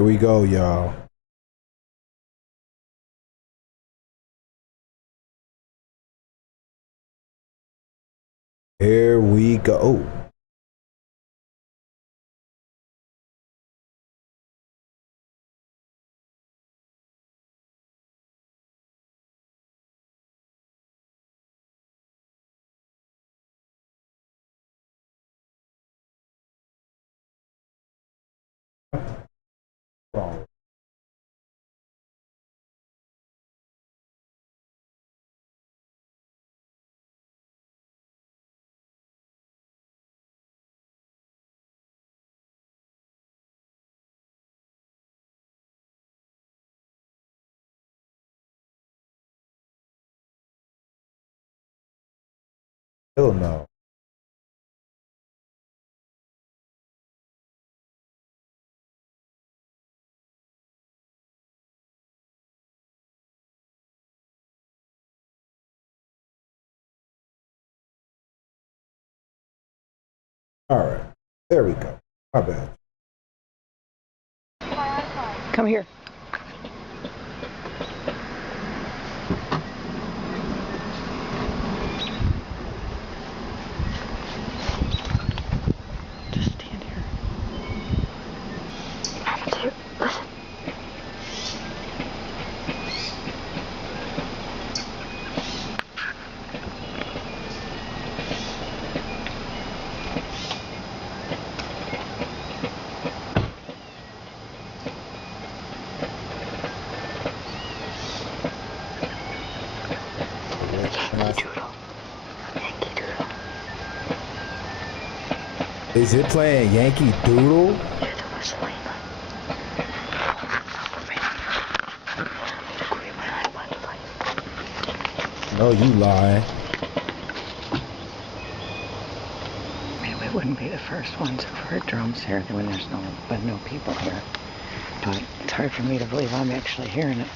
Here we go, y'all. Here we go. Wrong. Hell no. All right. There we go. My bad. Come here. Just stand here. Dude, listen. Yankee Doodle. Yankee Doodle. Is it playing Yankee Doodle? You're the whistling. No, you lying. Maybe we wouldn't be the first ones who've heard drums here when there's no people here. But it's hard for me to believe I'm actually hearing it.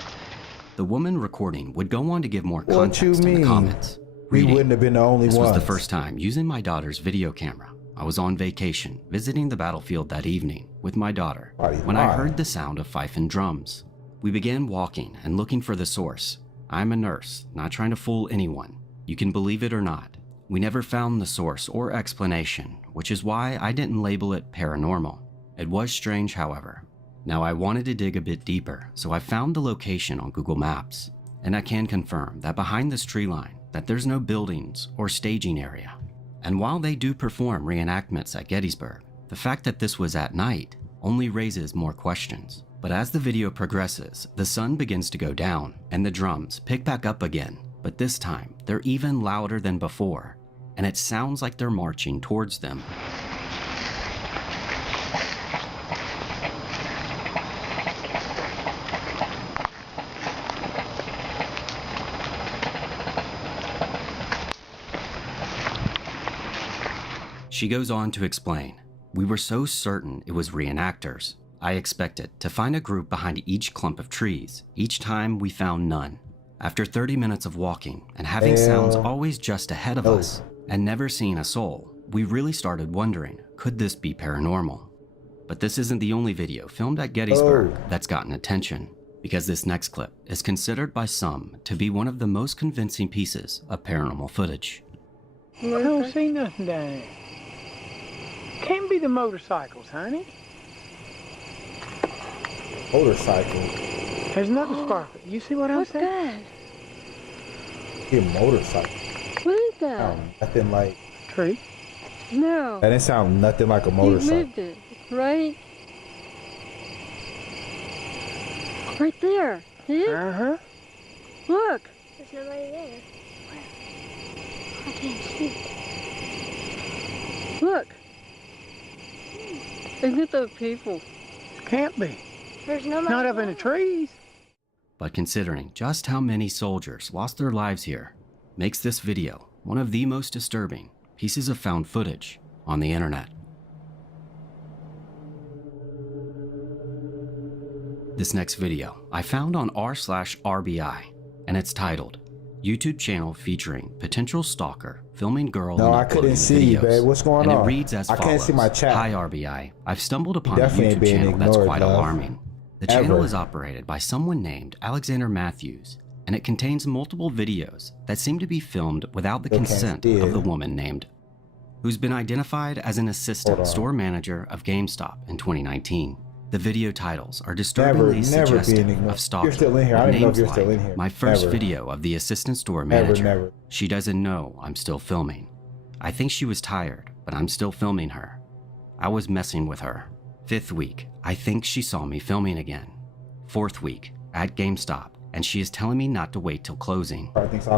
The woman recording would go on to give more What you context in the mean? comments. We Reading, wouldn't have been the only this ones. was the first time using my daughter's video camera. I was on vacation, visiting the battlefield that evening with my daughter, when I heard the sound of fife and drums. We began walking and looking for the source. I'm a nurse, not trying to fool anyone. You can believe it or not. We never found the source or explanation, which is why I didn't label it paranormal. It was strange, however. Now I wanted to dig a bit deeper, so I found the location on Google Maps. And I can confirm that behind this tree line, that there's no buildings or staging area. And while they do perform reenactments at Gettysburg, the fact that this was at night only raises more questions. But as the video progresses, the sun begins to go down and the drums pick back up again. But this time, they're even louder than before, and it sounds like they're marching towards them. She goes on to explain, "We were so certain it was reenactors. I expected to find a group behind each clump of trees. Each time we found none. After 30 minutes of walking and having sounds always just ahead of us and never seeing a soul, we really started wondering, could this be paranormal?" But this isn't the only video filmed at Gettysburg that's gotten attention, because this next clip is considered by some to be one of the most convincing pieces of paranormal footage. I don't see nothing down there. Can't be the motorcycles, honey. Motorcycle. There's another sparkle. You see what I'm saying? What's that? A motorcycle. What is that? Nothing like. Tree. No. That didn't sound nothing like a You motorcycle. moved it, right? Right there. See it? Uh-huh. Look. There's nobody there. Where? I can't see. Look. Isn't it those people? Can't be. There's nobody Not up in there. the trees. But considering just how many soldiers lost their lives here, makes this video one of the most disturbing pieces of found footage on the internet. This next video I found on r/RBI, and it's titled, "YouTube channel featuring potential stalker filming girl No, and I uploading couldn't see, videos." babe. What's going and on? it reads as I follows. can't see my chat. "Hi RBI, I've stumbled upon a Definitely ain't YouTube being channel that's ignored, quite love. alarming. The channel is operated by someone named Alexander Matthews, and it contains multiple videos that seem to be filmed without the consent of the woman named, who's been identified as an assistant store manager of GameStop in 2019. The video titles are disturbingly suggestive of stalking. You're still in here. I don't even know if you're still in here. My first video of the assistant store manager. She doesn't know I'm still filming. I think she was tired, but I'm still filming her. I was messing with her. 5th week, I think she saw me filming again. 4th week, at GameStop, and she is telling me not to wait till closing.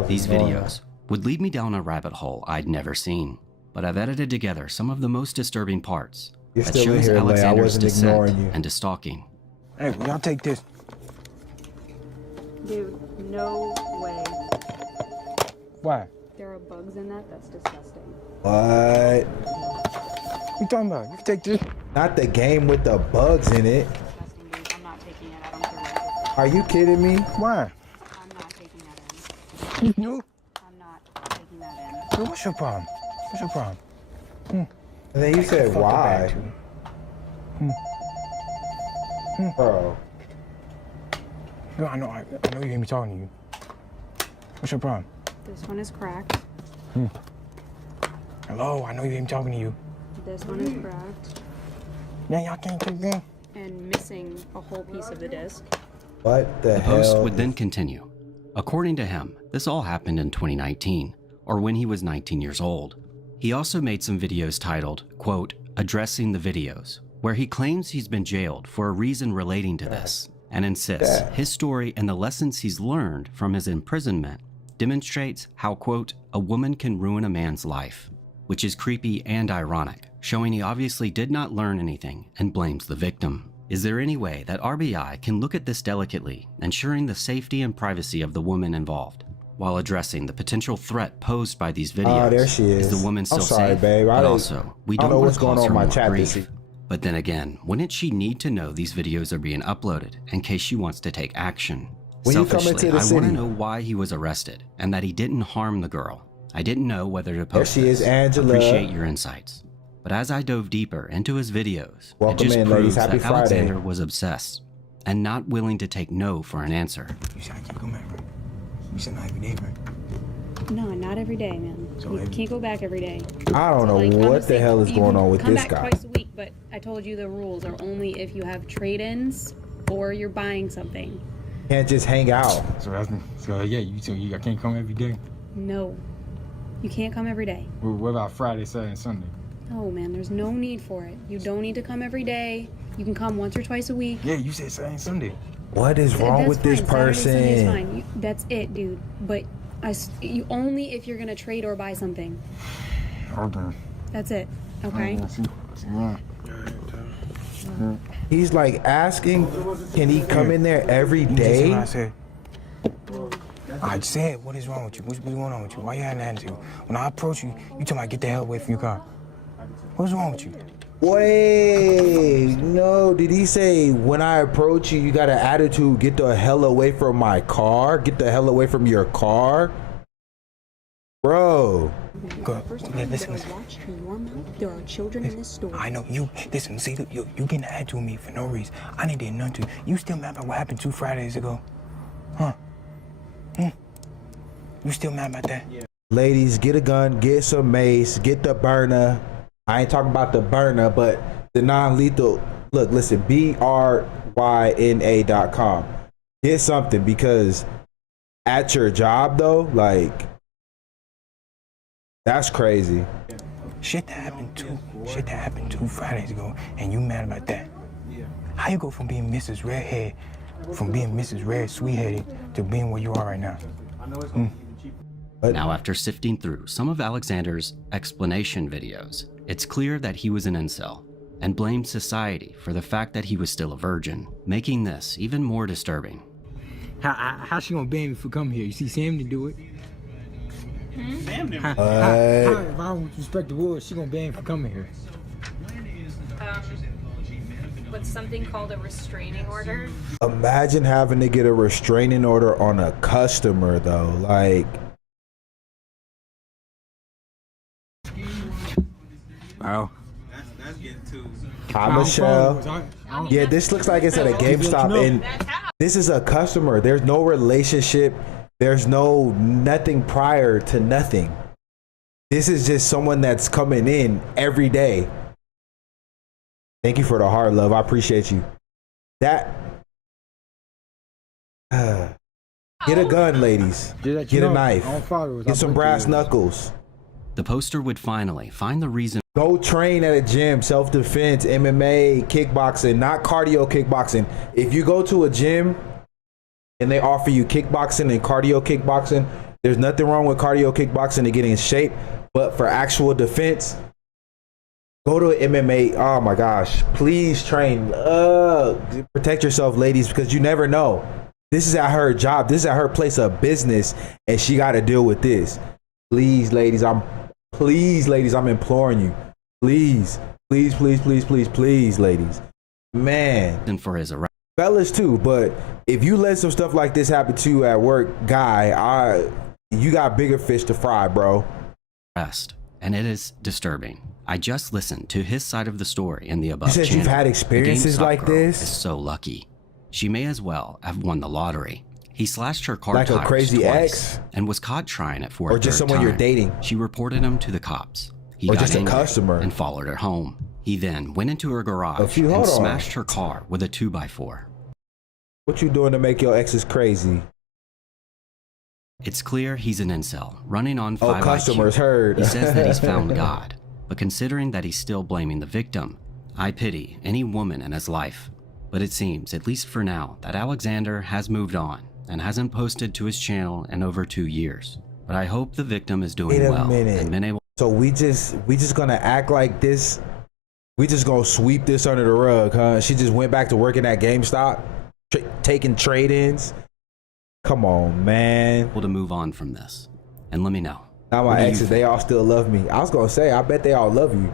These videos would lead me down a rabbit hole I'd never seen, but I've edited together some of the most disturbing parts that shows Alexander's descent into stalking. Hey, y'all take this. Dude, no way. Why? There are bugs in that. That's disgusting. What? What you talking about? You take this. Not the game with the bugs in it. Disgusting, dude. I'm not taking it. I don't care what it Are you kidding me? Why? is. I'm not taking that in. You knew? I'm not taking that in. Yo, what's your problem? What's your problem? And then you said Fuck the why? bag, too. Bro. No, I know you hear me talking to you. What's your problem? This one is cracked. Hello, I know you hear me talking to you. This one is cracked. Man, y'all can't take that. And missing a whole piece of the disc. What the The hell? post would then continue. According to him, this all happened in 2019, or when he was 19 years old. He also made some videos titled, quote, addressing the videos, where he claims he's been jailed for a reason relating to this, and insists his story and the lessons he's learned from his imprisonment demonstrates how, quote, a woman can ruin a man's life, which is creepy and ironic, showing he obviously did not learn anything and blames the victim. Is there any way that RBI can look at this delicately, ensuring the safety and privacy of the woman involved, while addressing the potential threat posed by these videos? Oh, there she is. Is the woman still I'm sorry, safe? babe. But also, we don't know want what's to going cause on her in my more chat grief. this week. But then again, wouldn't she need to know these videos are being uploaded in case she wants to take action? When you come Selfishly, into the I want to city. know why he was arrested and that he didn't harm the girl. I didn't know whether to post There she is, this. Angela. Appreciate your insights. But as I dove deeper into his videos, Welcome it just in, proves ladies. Happy that Friday. Alexander was obsessed and not willing to take no for an answer. You said I can't come back, right? You said not every day, right? No, not every day, man. So You every- can't go back every day. I don't know Like, I'm what just the saying, hell is you going can on with come this back guy. twice a week, but I told you the rules are only if you have trade-ins or you're buying something. Can't just hang out. So yeah, I can't come every day. No, you can't come every day. What about Friday, Saturday, and Sunday? No, man, there's no need for it. You don't need to come every day. You can come once or twice a week. Yeah, you said Saturday and Sunday. What is wrong That's with this fine. Saturday, Sunday's person? fine. That's it, dude. But you only if you're gonna trade or buy something. Okay. That's it. Okay. He's like asking, can he come in there every day? I said. I said, what is wrong with you? What's going on with you? Why you having an attitude? When I approach you, you tell me get the hell away from your car. What's wrong with you? Wait, no, did he say when I approach you, you got an attitude, get the hell away from my car? Get the hell away from your car? Bro. Go. First of Yeah, all, you listen, better listen. watch your mouth. There are children in this store. I know you. Listen, see, look, you getting an attitude with me for no reason. I didn't do nothing to you. You still mad about what happened 2 Fridays ago? Huh? You still mad about that? Yeah. Ladies, get a gun, get some mace, get the burner. I ain't talking about the burner, but the non-lethal. Look, listen, BRYNA.com. Get something, because at your job though, like, that's crazy. Shit that happened 2 Fridays ago, and you mad about that? How you go from being Mrs. Redhead, from being Mrs. Red Sweetheaded, to being where you are right now? Now, after sifting through some of Alexander's explanation videos, it's clear that he was an incel and blamed society for the fact that he was still a virgin, making this even more disturbing. How she gonna ban me for coming here? You see Sam to do it? Sam didn't. How, if I don't respect the rules, she gonna ban me for coming here? What's something called a restraining order? Imagine having to get a restraining order on a customer though, like. Wow. That's getting too. Hi, Michelle. Yeah, this looks like it's at a GameStop, and this is a customer. There's no relationship. There's no nothing prior to nothing. This is just someone that's coming in every day. Thank you for the heart, love. I appreciate you. That. Get a gun, ladies. Get a knife. Get some brass knuckles. The poster would finally find the reason. Go train at a gym, self-defense, MMA, kickboxing, not cardio kickboxing. If you go to a gym and they offer you kickboxing and cardio kickboxing, there's nothing wrong with cardio kickboxing to get in shape, but for actual defense, go to MMA. Oh my gosh, please train. Protect yourself, ladies, because you never know. This is at her job. This is at her place of business, and she got to deal with this. Please, ladies, I'm imploring you. Please, ladies. Man. And for his arrest. Fellas too, but if you let some stuff like this happen to you at work, guy, you got bigger fish to fry, bro. And it is disturbing. I just listened to his side of the story in the above channel. You said you've had experiences like this? Is so lucky. She may as well have won the lottery. He slashed her car like tires a crazy twice ex, and was caught trying it for or a just third someone time. You're dating. She reported him to the cops. He or got just a angry customer and followed her home. He then went into her garage and smashed her car with a 2x4. What you doing to make your exes crazy? It's clear he's an incel, running on 5 customers IQ. heard. He says that he's found God, but considering that he's still blaming the victim, I pity any woman in his life. But it seems, at least for now, that Alexander has moved on and hasn't posted to his channel in over 2 years. But I hope the victim is doing well and been able. So we just gonna act like this? We just gonna sweep this under the rug, huh? She just went back to working at GameStop, taking trade-ins. Come on, man. To move on from this, and let me know. Now my exes, they all still love me. I was gonna say, I bet they all love you.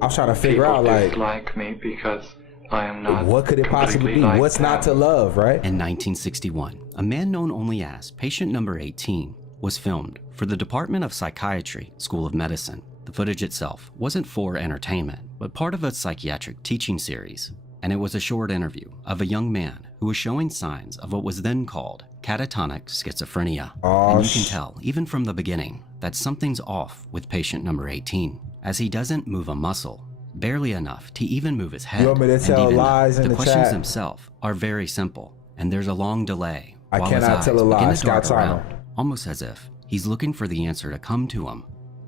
I was trying to figure out, like me because I am not. What could it possibly be? What's not to love, right? In 1961, a man known only as Patient Number 18 was filmed for the Department of Psychiatry, School of Medicine. The footage itself wasn't for entertainment, but part of a psychiatric teaching series. And it was a short interview of a young man who was showing signs of what was then called catatonic schizophrenia. And you can tell, even from the beginning, that something's off with patient number 18, as he doesn't move a muscle, barely enough to even move his head. You want me to tell lies in the chat? The questions themselves are very simple, and there's a long delay. I cannot tell a lie, Scott Arnold. Almost as if he's looking for the answer to come to him.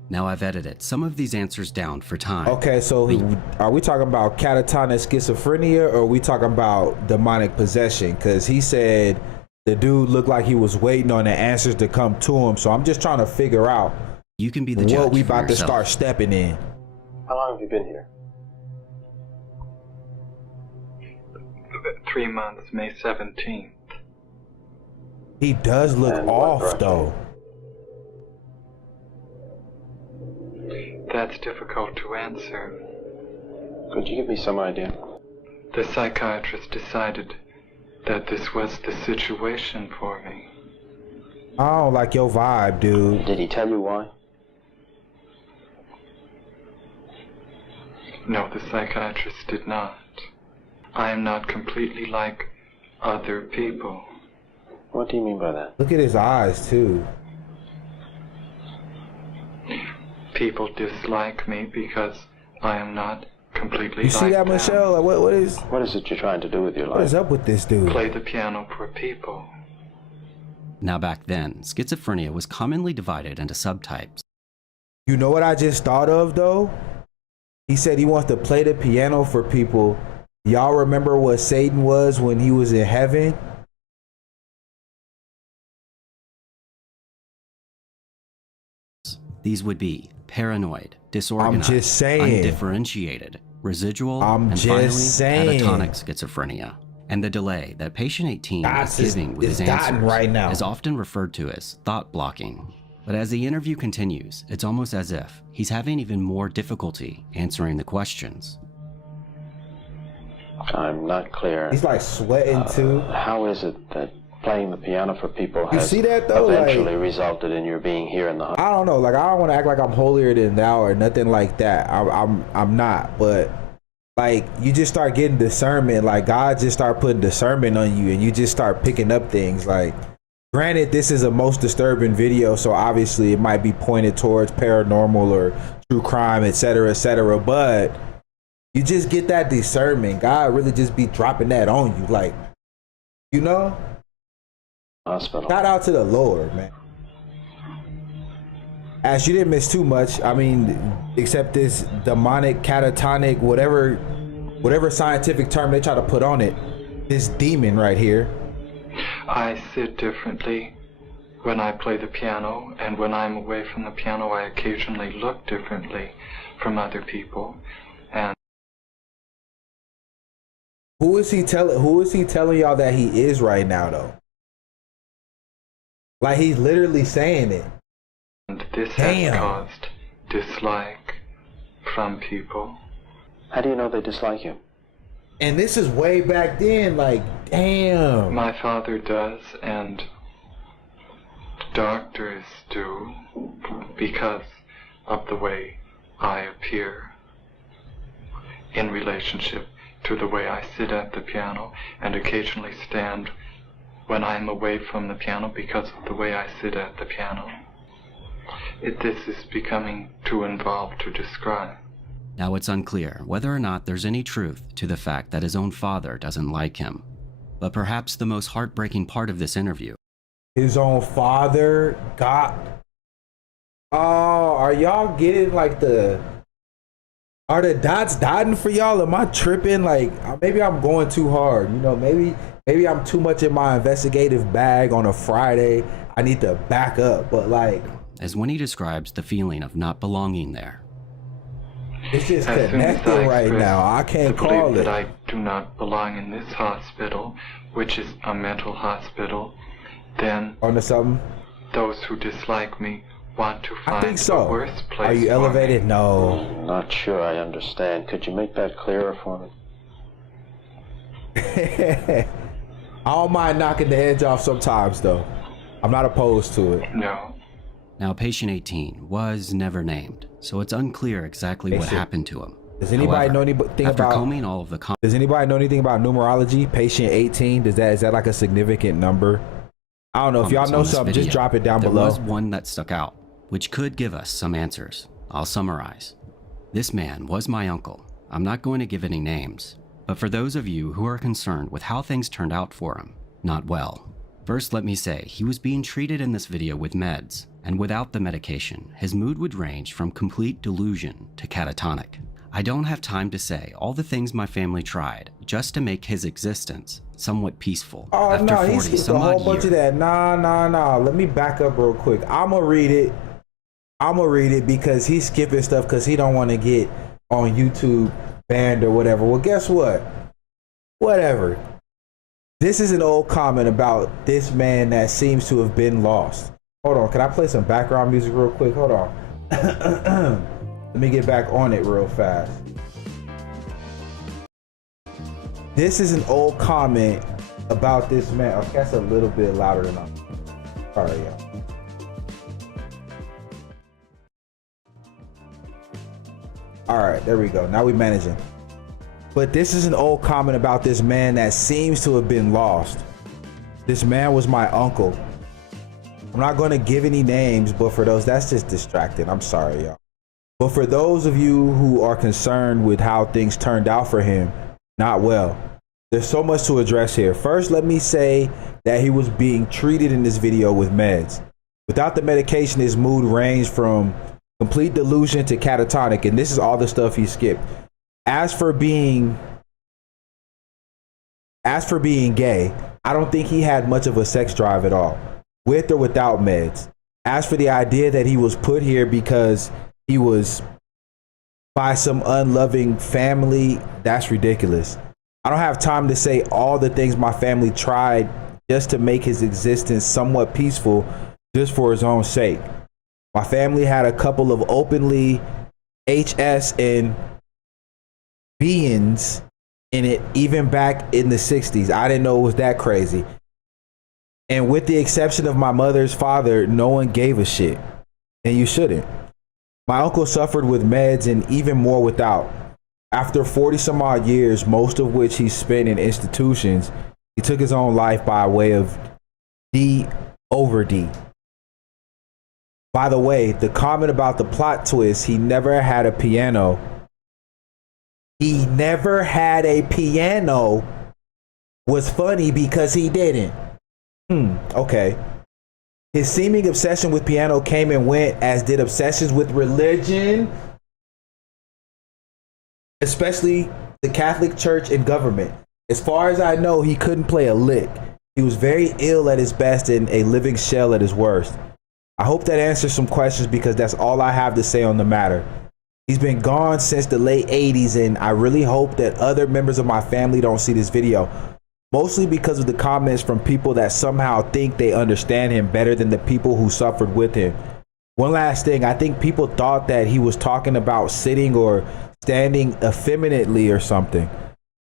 Now I've edited some of these answers down for time. Okay, so are we talking about catatonic schizophrenia or are we talking about demonic possession? Because he said the dude looked like he was waiting on the answers to come to him. So I'm just trying to figure out you can be the judge what we about yourself. to start stepping in. How long have you been here? 3 months, May 17th. He does look off though. That's difficult to answer. Could you give me some idea? The psychiatrist decided that this was the situation for me. I don't like your vibe, dude. Did he tell you why? No, the psychiatrist did not. I am not completely like other people. What do you mean by that? Look at his eyes, too. People dislike me because I am not completely like them. You see that, Michelle? Like, what is it you're trying to do with your life? What is up with this dude? Play the piano for people. Now back then, schizophrenia was commonly divided into subtypes. You know what I just thought of, though? He said he wants to play the piano for people. Y'all remember what Satan was when he was in heaven? These would be paranoid, disorganized, I'm just saying. undifferentiated, residual, I'm and just finally saying. catatonic schizophrenia. And the delay that patient 18 That's is giving with his answers right now. is often referred to as thought blocking. But as the interview continues, it's almost as if he's having even more difficulty answering the questions. I'm not clear. He's like sweating too. How is it that playing the piano for people You has see that, though? eventually Like, resulted in your being here in the hospital. I don't know. Like, I don't want to act like I'm holier than thou or nothing like that. I'm not. But like, you just start getting discernment. Like, God just start putting discernment on you, and you just start picking up things. Like, granted, this is a most disturbing video, so obviously it might be pointed towards paranormal or true crime, etc., etc. But you just get that discernment. God really just be dropping that on you, like, you know. Hospital. Shout out to the Lord, man. Ash, you didn't miss too much. I mean, except this demonic, catatonic, whatever scientific term they try to put on it. This demon right here. I sit differently when I play the piano, and when I'm away from the piano, I occasionally look differently from other people. And Who is he telling y'all that he is right now, though? Like, he's literally saying it. And this has caused dislike from people. How do you know they dislike you? And this is way back then, like, damn. My father does, and doctors do, because of the way I appear in relationship to the way I sit at the piano and occasionally stand when I'm away from the piano because of the way I sit at the piano. This is becoming too involved to describe. Now it's unclear whether or not there's any truth to the fact that his own father doesn't like him. But perhaps the most heartbreaking part of this interview. His own father got... Oh, are y'all getting like are the dots dotting for y'all? Am I tripping? Like, maybe I'm going too hard. You know, maybe I'm too much in my investigative bag on a Friday. I need to back up, but like... As when he describes the feeling of not belonging there. It's just connected right now. I can't call it. That I do not belong in this hospital, which is a mental hospital, then on to something. Those who dislike me want to find I think so. a worse place. Are you elevated? No. I'm not sure I understand. Could you make that clearer for me? I don't mind knocking the edge off sometimes, though. I'm not opposed to it. No. Now, patient 18 was never named, so it's unclear exactly what happened to him. Does anybody know anything after about combing all of the Does anybody know anything about numerology? Patient 18, is that like a significant number? I don't know. If y'all know something, just drop it down below. There was one that stuck out, which could give us some answers. I'll summarize. This man was my uncle. I'm not going to give any names, but for those of you who are concerned with how things turned out for him, not well. First, let me say, he was being treated in this video with meds, and without the medication, his mood would range from complete delusion to catatonic. I don't have time to say all the things my family tried just to make his existence somewhat peaceful. Oh, after no, 40 he skipped some a whole odd bunch of years. that. Nah. Let me back up real quick. I'ma read it because he's skipping stuff because he don't want to get on YouTube banned or whatever. Well, guess what? Whatever. This is an old comment about this man that seems to have been lost. Hold on, can I play some background music real quick? Hold on. Let me get back on it real fast. This is an old comment about this man. Okay, that's a little bit louder than I'm. Sorry, y'all. All right, there we go. Now we managing. But this is an old comment about this man that seems to have been lost. This man was my uncle. I'm not going to give any names, but for those, that's just distracting. I'm sorry, y'all. But for those of you who are concerned with how things turned out for him, not well, there's so much to address here. First, let me say that he was being treated in this video with meds. Without the medication, his mood ranged from complete delusion to catatonic, and this is all the stuff he skipped. As for being gay, I don't think he had much of a sex drive at all, with or without meds. As for the idea that he was put here because he was by some unloving family, that's ridiculous. I don't have time to say all the things my family tried just to make his existence somewhat peaceful, just for his own sake. My family had a couple of openly HS and beings in it, even back in the 60s. I didn't know it was that crazy. And with the exception of my mother's father, no one gave a shit. And you shouldn't. My uncle suffered with meds and even more without. After 40 some odd years, most of which he spent in institutions, he took his own life by way of D over D. By the way, the comment about the plot twist, he never had a piano. He never had a piano was funny because he didn't. Okay. His seeming obsession with piano came and went, as did obsessions with religion, especially the Catholic Church and government. As far as I know, he couldn't play a lick. He was very ill at his best and a living shell at his worst. I hope that answers some questions because that's all I have to say on the matter. He's been gone since the late 80s, and I really hope that other members of my family don't see this video. Mostly because of the comments from people that somehow think they understand him better than the people who suffered with him. One last thing, I think people thought that he was talking about sitting or standing effeminately or something.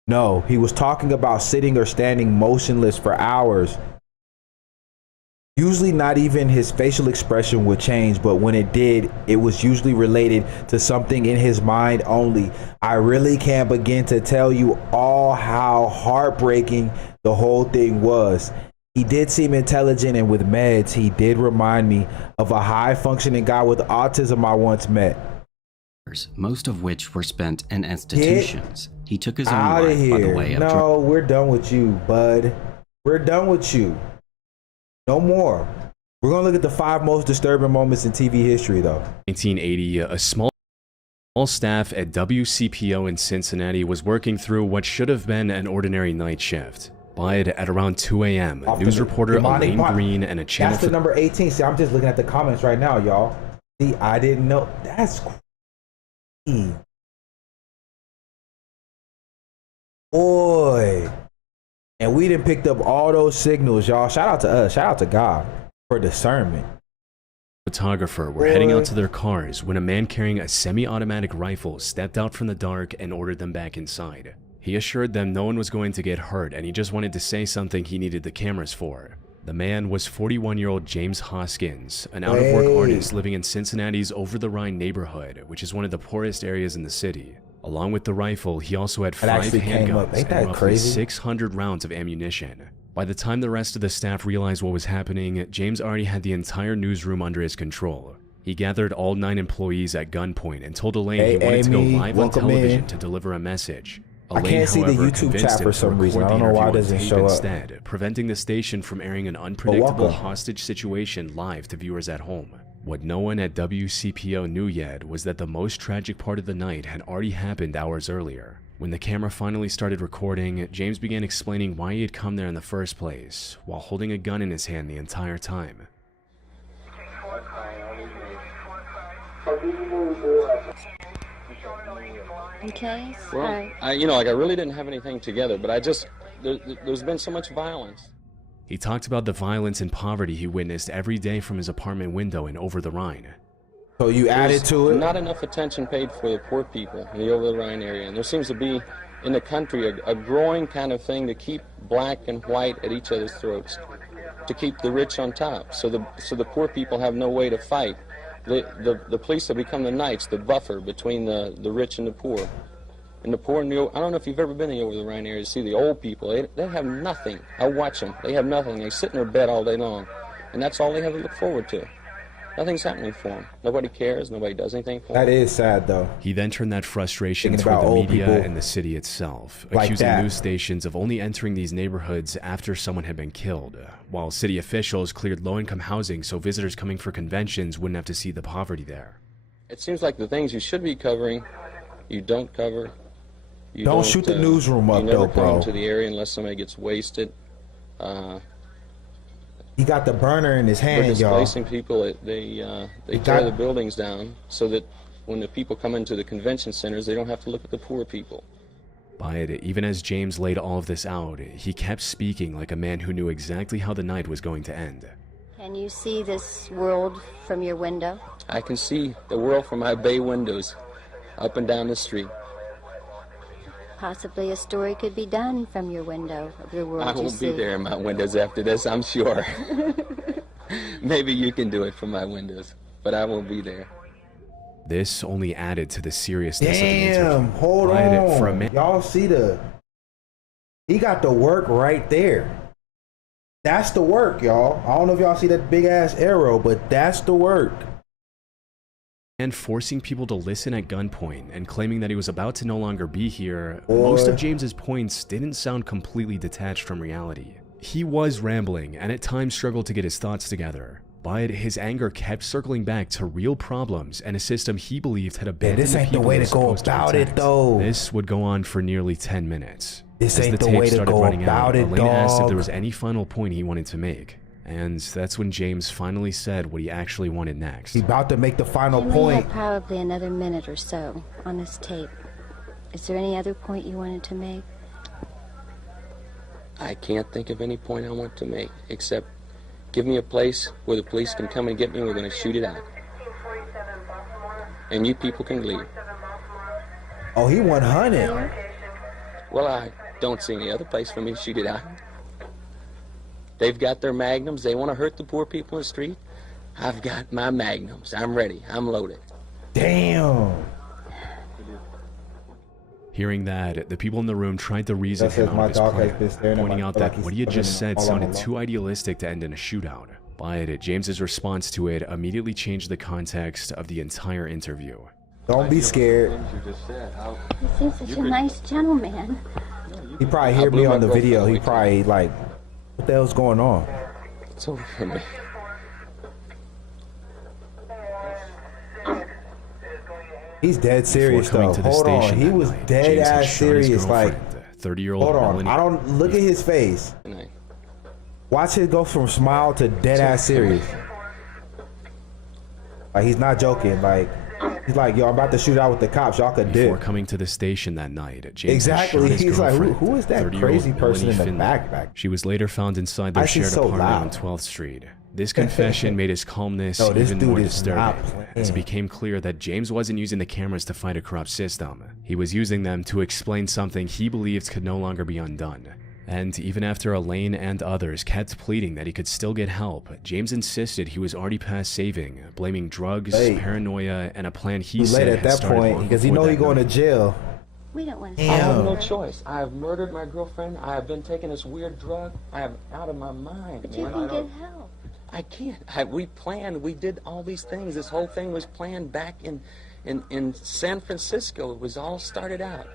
No, he was talking about sitting or standing motionless for hours. Usually not even his facial expression would change, but when it did, it was usually related to something in his mind only. I really can't begin to tell you all how heartbreaking the whole thing was. He did seem intelligent, and with meds, he did remind me of a high-functioning guy with autism I once met. Most of which were spent in institutions. He took his own Out of life here. by the way of No, we're done with you, bud. We're done with you. No more. We're going to look at the 5 most disturbing moments in TV history, though. 1980, a small staff at WCPO in Cincinnati was working through what should have been an ordinary night shift. But at around 2 a.m., news reporter Elaine Green and a channel... That's the number 18. See, I'm just looking at the comments right now, y'all. See, I didn't know. That's crazy. Boy. And we done picked up all those signals, y'all. Shout out to us. Shout out to God for discernment. Photographer were heading out to their cars when a man carrying a semi-automatic rifle stepped out from the dark and ordered them back inside. He assured them no one was going to get hurt and he just wanted to say something he needed the cameras for. The man was 41-year-old James Hoskins, an out-of-work artist living in Cincinnati's Over-the-Rhine neighborhood, which is one of the poorest areas in the city. Along with the rifle, he also had 5 handguns and roughly 600 rounds of ammunition. By the time the rest of the staff realized what was happening, James already had the entire newsroom under his control. He gathered all 9 employees at gunpoint and told Elaine he wanted to go live on television to deliver a message. Elaine, I can't see the however, YouTube chat for some reason. I don't know why it doesn't show up. Instead, preventing the station from airing an unpredictable hostage situation live to viewers at home. What no one at WCPO knew yet was that the most tragic part of the night had already happened hours earlier. When the camera finally started recording, James began explaining why he had come there in the first place, while holding a gun in his hand the entire time. Okay. Well, I really didn't have anything together, but there's been so much violence. He talked about the violence and poverty he witnessed every day from his apartment window in Over-the-Rhine. So you added to it? Not enough attention paid for the poor people in the Over-the-Rhine area, and there seems to be in the country a growing kind of thing to keep black and white at each other's throats, to keep the rich on top, so the poor people have no way to fight. The police have become the knights, the buffer between the rich and the poor. And the poor, I don't know if you've ever been in the Over-the-Rhine area to see the old people. They have nothing. I watch them. They have nothing. They sit in their bed all day long. And that's all they have to look forward to. Nothing's happening for them. Nobody cares. Nobody does anything for them. That is sad, though. He then turned that frustration toward the media and the city itself, accusing news stations of only entering these neighborhoods after someone had been killed, while city officials cleared low-income housing so visitors coming for conventions wouldn't have to see the poverty there. It seems like the things you should be covering, you don't cover. You don't shoot the newsroom up, though, bro. You never come to the area unless somebody gets wasted. He got the burner in his hand, y'all. Displacing people, they tear the buildings down so that when the people come into the convention centers, they don't have to look at the poor people. But even as James laid all of this out, he kept speaking like a man who knew exactly how the night was going to end. Can you see this world from your window? I can see the world from my bay windows, up and down the street. Possibly a story could be done from your window of the world I you won't see. be there in my windows after this, I'm sure. Maybe you can do it from my windows, but I won't be there. This only added to the seriousness of the interview. Damn, hold on. Y'all see he got the work right there. That's the work, y'all. I don't know if y'all see that big ass arrow, but that's the work. And forcing people to listen at gunpoint and claiming that he was about to no longer be here, most of James's points didn't sound completely detached from reality. He was rambling and at times struggled to get his thoughts together, but his anger kept circling back to real problems and a system he believed had abandoned this ain't the way to go about it, though. This would go on for nearly 10 minutes. This As ain't the the tape way to started go running about out, it, Elaine asked if dog. there was any final point he wanted to make. And that's when James finally said what he actually wanted next. He's about to make the final You point. have probably another minute or so on this tape. Is there any other point you wanted to make? I can't think of any point I want to make, except give me a place where the police can come and get me and we're going to shoot it out. And you people can leave. Oh, he 100. Well, I don't see any other place for me to shoot it out. They've got their magnums. They want to hurt the poor people in the street. I've got my magnums. I'm ready. I'm loaded. Damn. Hearing that, the people in the room tried to reason him out of his plan, pointing out that what he had just said sounded too idealistic to end in a shootout. But James's response to it immediately changed the context of the entire interview. Don't be scared. He seems such a nice gentleman. He probably heard me on the video. He probably like, what the hell's going on? It's over for me. He's dead serious though. Hold on, he was dead ass serious. Like, 30-year-old. Hold on, I don't look at his face. Watch it go from smile to dead ass serious. Like he's not joking. Like he's like, yo, I'm about to shoot out with the cops. Y'all could dip. Before coming to the station that night, James Exactly. his He's like, girlfriend, who is that 30-year-old crazy person in the Melanie backpack? She was later found inside their shared apartment on 12th Street. This confession made his calmness even more disturbing, as it became clear that James wasn't using the cameras to fight a corrupt system. He was using them to explain something he believed could no longer be undone. And even after Elaine and others kept pleading that he could still get help, James insisted he was already past saving, blaming drugs, paranoia, and a plan he said at had that started point long because he before know that he going to night. jail. We don't want to. I have no choice. I have murdered my girlfriend. I have been taking this weird drug. I am out of my mind. But you can get help. I can't. We planned. We did all these things. This whole thing was planned back in San Francisco. It was all started out.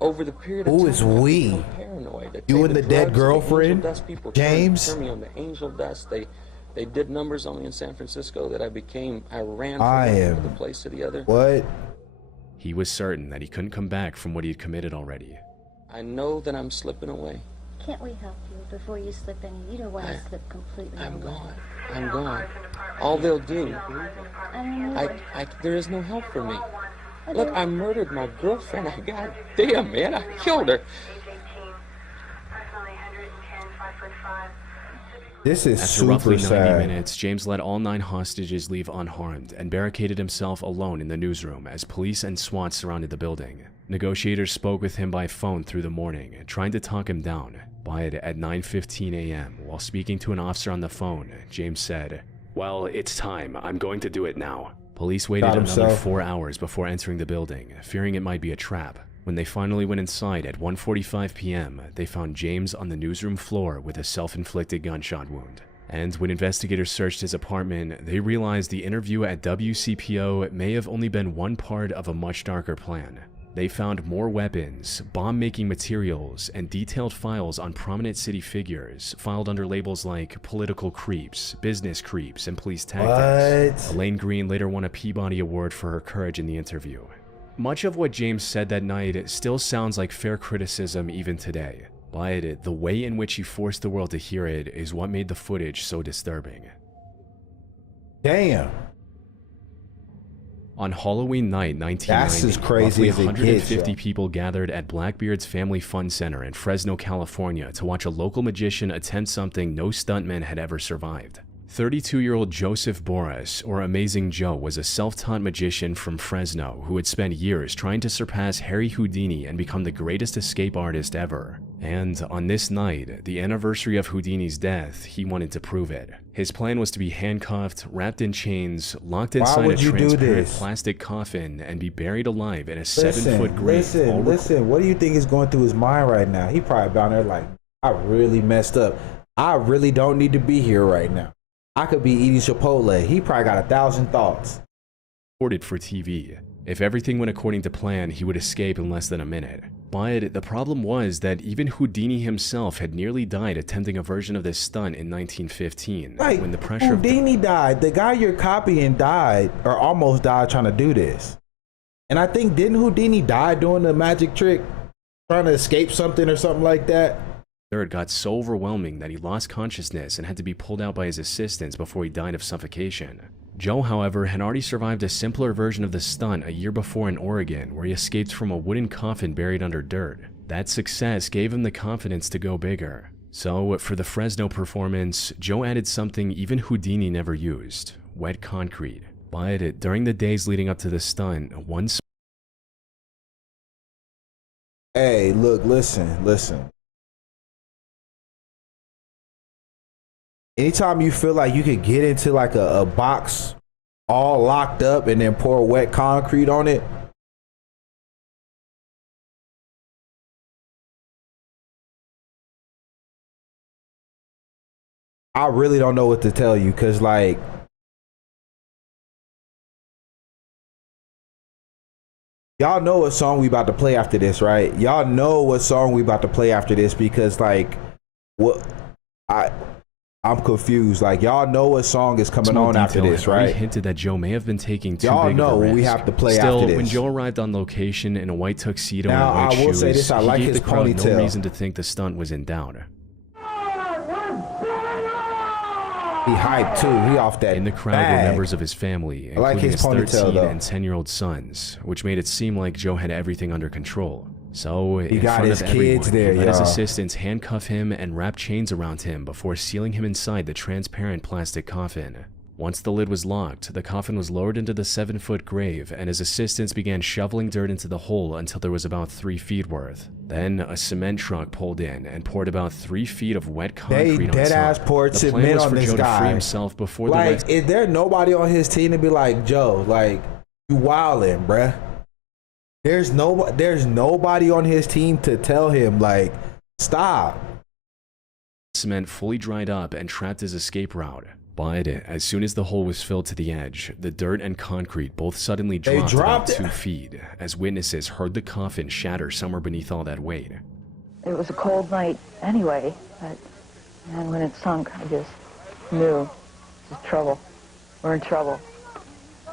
Over the period of time, Who is we? Paranoid. You and the dead girlfriend, James? Turned me on the angel dust. They did numbers on me in San Francisco that I ran from one place to the other. What? He was certain that he couldn't come back from what he had committed already. I know that I'm slipping away. Can't we help you before you slip any? You don't want to slip completely. I'm gone. I'm gone. All they'll do. I don't know. There is no help for me. Look, I murdered my girlfriend. God damn, man, I killed her. This is After super roughly 90 sad. minutes, James let all 9 hostages leave unharmed and barricaded himself alone in the newsroom as police and SWAT surrounded the building. Negotiators spoke with him by phone through the morning, trying to talk him down. But at 9:15 a.m., while speaking to an officer on the phone, James said, "Well, it's time. I'm going to do it now." Police waited another 4 hours before entering the building, fearing it might be a trap. When they finally went inside at 1:45 p.m., they found James on the newsroom floor with a self-inflicted gunshot wound. And when investigators searched his apartment, they realized the interview at WCPO may have only been one part of a much darker plan. They found more weapons, bomb-making materials, and detailed files on prominent city figures, filed under labels like political creeps, business creeps, and police tactics. Elaine Green later won a Peabody Award for her courage in the interview. Much of what James said that night still sounds like fair criticism even today, but the way in which he forced the world to hear it is what made the footage so disturbing. Damn. On Halloween night 1990, That's as crazy as it roughly gets, 150 yo. people gathered at Blackbeard's Family Fun Center in Fresno, California to watch a local magician attempt something no stuntman had ever survived. 32-year-old Joseph Boris, or Amazing Joe, was a self-taught magician from Fresno who had spent years trying to surpass Harry Houdini and become the greatest escape artist ever. And on this night, the anniversary of Houdini's death, he wanted to prove it. His plan was to be handcuffed, wrapped in chains, locked inside a transparent plastic coffin, and be buried alive in a 7-foot grave. Listen, what do you think is going through his mind right now? He probably down there like, I really messed up. I really don't need to be here right now. I could be eating Chipotle. He probably got 1,000 thoughts. Reported for TV. If everything went according to plan, he would escape in less than a minute. But the problem was that even Houdini himself had nearly died attempting a version of this stunt in 1915. Like, when the pressure Houdini died. The guy you're copying died, or almost died trying to do this. And I think, didn't Houdini die doing the magic trick? Trying to escape something or something like that? It got so overwhelming that he lost consciousness and had to be pulled out by his assistants before he died of suffocation. Joe, however, had already survived a simpler version of the stunt a year before in Oregon, where he escaped from a wooden coffin buried under dirt. That success gave him the confidence to go bigger. So, for the Fresno performance, Joe added something even Houdini never used: wet concrete. But during the days leading up to the stunt, Hey, look, listen. Anytime you feel like you could get into like a box all locked up and then pour wet concrete on it, I really don't know what to tell you, because like, y'all know what song we about to play after this, right? Y'all know what song we about to play after this, because like, what I'm confused. Like, y'all know what song is coming on after this, right? Hinted that Joe may have been taking too big of a risk. Y'all know what we have to play after this. When Joe arrived on location in a white tuxedo now, and white shoes, I will say this: I like his ponytail. No reason to think the stunt was in doubt. He hyped too. He off that. In the crowd were members of his family, including his 13 and 10-year-old sons, which made it seem like Joe had everything under control. So, he got his kids there, he let his assistants handcuff him and wrap chains around him before sealing him inside the transparent plastic coffin. Once the lid was locked, the coffin was lowered into the 7-foot grave, and his assistants began shoveling dirt into the hole until there was about 3 feet worth. Then, a cement truck pulled in and poured about 3 feet of wet concrete on top. They dead-ass poured cement on this guy. Free himself before like, is there nobody on his team to be like, Joe, like, you wildin', bruh? There's nobody on his team to tell him, like, stop. Cement fully dried up and trapped his escape route. But as soon as the hole was filled to the edge, the dirt and concrete both suddenly dropped about 2 feet, as witnesses heard the coffin shatter somewhere beneath all that weight. It was a cold night anyway, but and when it sunk, I just knew it's trouble. We're in trouble.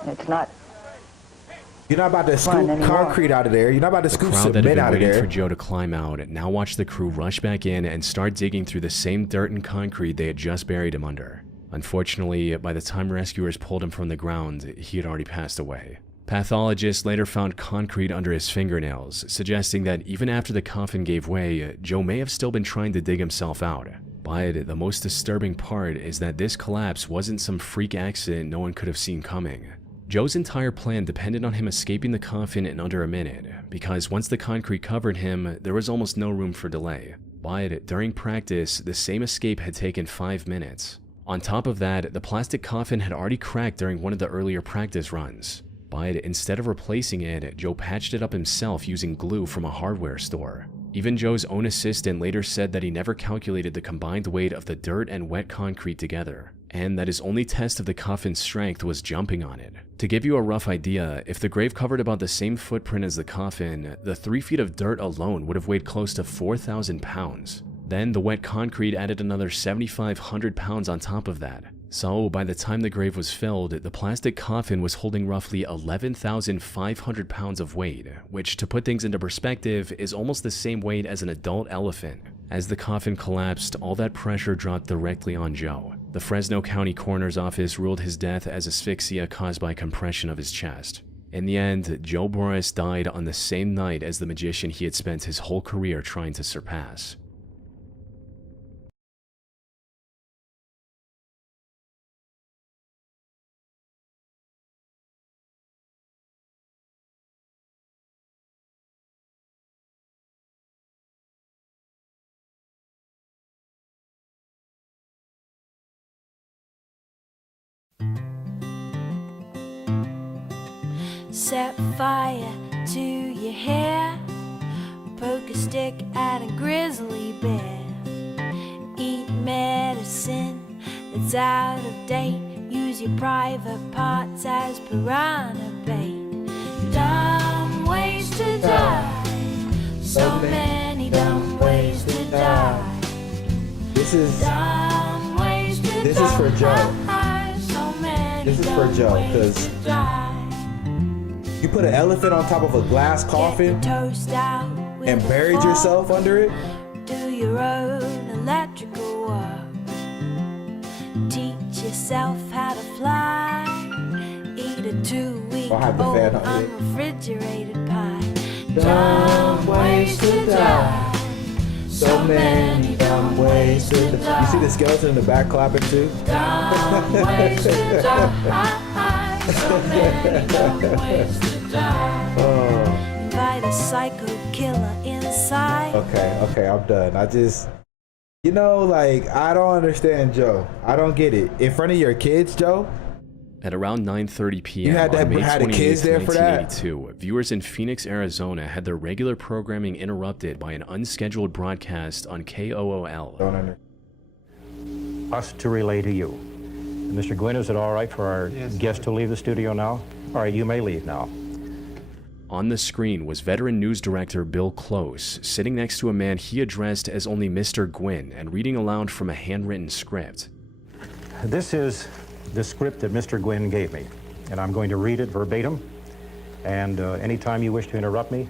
It's not. You're not about to scoop concrete out of there. You're not about to scoop cement out of there. The crowd that had been waiting for Joe to climb out now watched the crew rush back in and start digging through the same dirt and concrete they had just buried him under. Unfortunately, by the time rescuers pulled him from the ground, he had already passed away. Pathologists later found concrete under his fingernails, suggesting that even after the coffin gave way, Joe may have still been trying to dig himself out. But the most disturbing part is that this collapse wasn't some freak accident no one could have seen coming. Joe's entire plan depended on him escaping the coffin in under a minute, because once the concrete covered him, there was almost no room for delay. But during practice, the same escape had taken 5 minutes. On top of that, the plastic coffin had already cracked during one of the earlier practice runs. But instead of replacing it, Joe patched it up himself using glue from a hardware store. Even Joe's own assistant later said that he never calculated the combined weight of the dirt and wet concrete together, and that his only test of the coffin's strength was jumping on it. To give you a rough idea, if the grave covered about the same footprint as the coffin, the 3 feet of dirt alone would have weighed close to 4,000 pounds. Then the wet concrete added another 7,500 pounds on top of that. So by the time the grave was filled, the plastic coffin was holding roughly 11,500 pounds of weight, which, to put things into perspective, is almost the same weight as an adult elephant. As the coffin collapsed, all that pressure dropped directly on Joe. The Fresno County Coroner's Office ruled his death as asphyxia caused by compression of his chest. In the end, Joe Boris died on the same night as the magician he had spent his whole career trying to surpass. Set fire to your hair, poke a stick at a grizzly bear, eat medicine that's out of date, use your private parts as piranha bait. Dumb ways to die, so many dumb ways to die. This is Dumb ways to this is for Joe. so many This is for Joe, because you put an elephant on top of a glass coffin and buried yourself under it. Do your own electrical work. Teach yourself how to fly. Eat a 2-week-old unrefrigerated pie. Dumb ways to die. So many dumb ways to die. You see the skeleton in the back clapping too? Dumb ways to die. So many dumb ways to die. Invite a psycho killer inside. Okay, I'm done. I just, you know, like, I don't understand Joe. I don't get it. In front of your kids, Joe? At around 9:30 p.m. You had to on May have the kids 28th, there for that? 1982, viewers in Phoenix, Arizona had their regular programming interrupted by an unscheduled broadcast on KOOL. Us to relay to you. Mr. Gwynn, is it all right for our guest to leave the studio now? All right, you may leave now. On the screen was veteran news director Bill Close, sitting next to a man he addressed as only Mr. Gwynn and reading aloud from a handwritten script. This is the script that Mr. Gwynn gave me, and I'm going to read it verbatim, and anytime you wish to interrupt me.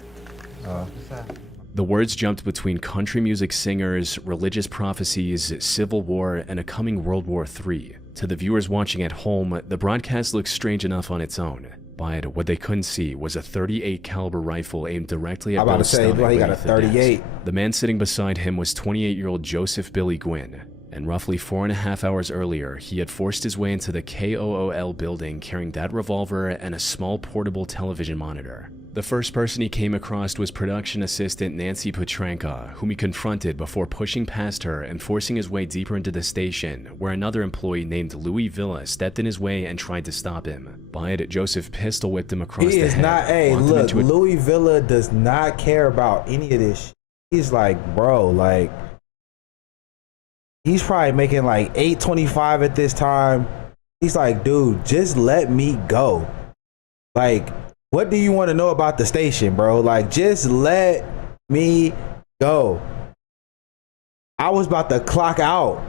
The words jumped between country music singers, religious prophecies, civil war, and a coming World War III. To the viewers watching at home, the broadcast looked strange enough on its own, but what they couldn't see was a .38 caliber rifle aimed directly at Bill's stomach he got a beneath the 38. desk. The man sitting beside him was 28-year-old Joseph Billy Gwynn, and roughly 4.5 hours earlier, he had forced his way into the KOOL building carrying that revolver and a small portable television monitor. The first person he came across was production assistant Nancy Petranka, whom he confronted before pushing past her and forcing his way deeper into the station, where another employee named Louis Villa stepped in his way and tried to stop him. But Joseph pistol whipped him across the head. He is not, hey, look, Louis Villa does not care about any of this shit. He's like, bro, like, he's probably making like $825 at this time. He's like, dude, just let me go. Like, what do you want to know about the station, bro? Like, just let me go. I was about to clock out.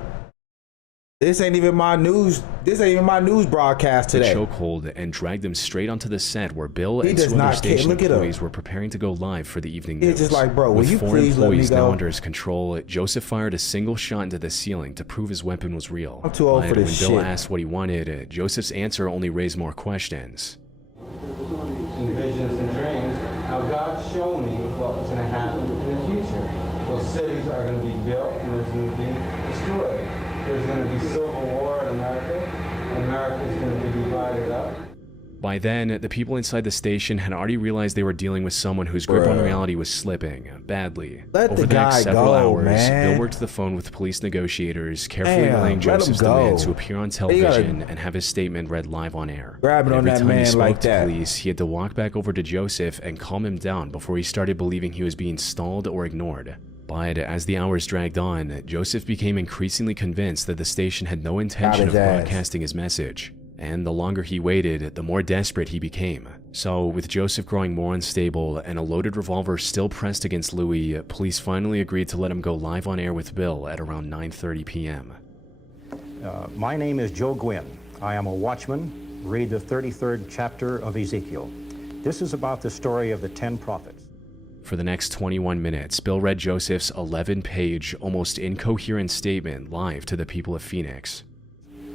This ain't even my news. This ain't even my news broadcast today. The chokehold and dragged him straight onto the set where Bill and two other station employees were preparing to go live for the evening news. It's just like, bro, will you With please let me employees go? now under his control, Joseph fired a single shot into the ceiling to prove his weapon was real. I'm too old for this when Bill shit. asked what he wanted, Joseph's answer only raised more questions. In visions and dreams, how God showed me what was going to happen in the future. Those cities are going to be built and there's going to be destroyed. There's going to be civil war in America. America is going to be divided up. By then, the people inside the station had already realized they were dealing with someone whose grip on reality was slipping badly. Let Over the the next guy several go, hours, man. Bill worked the phone with police negotiators, carefully Damn, relaying let him Joseph's go. demand to appear on You television gotta and have his statement read live on air. Grabbing on Every that time he man spoke like to that. police, he had to walk back over to Joseph and calm him down before he started believing he was being stalled or ignored. But as the hours dragged on, Joseph became increasingly convinced that the station had no intention of his ass. broadcasting his message. And the longer he waited, the more desperate he became. So, with Joseph growing more unstable and a loaded revolver still pressed against Louis, police finally agreed to let him go live on air with Bill at around 9:30 p.m. My name is Joe Gwynn. I am a watchman. Read the 33rd chapter of Ezekiel. This is about the story of the 10 prophets. For the next 21 minutes, Bill read Joseph's 11-page, almost incoherent statement live to the people of Phoenix.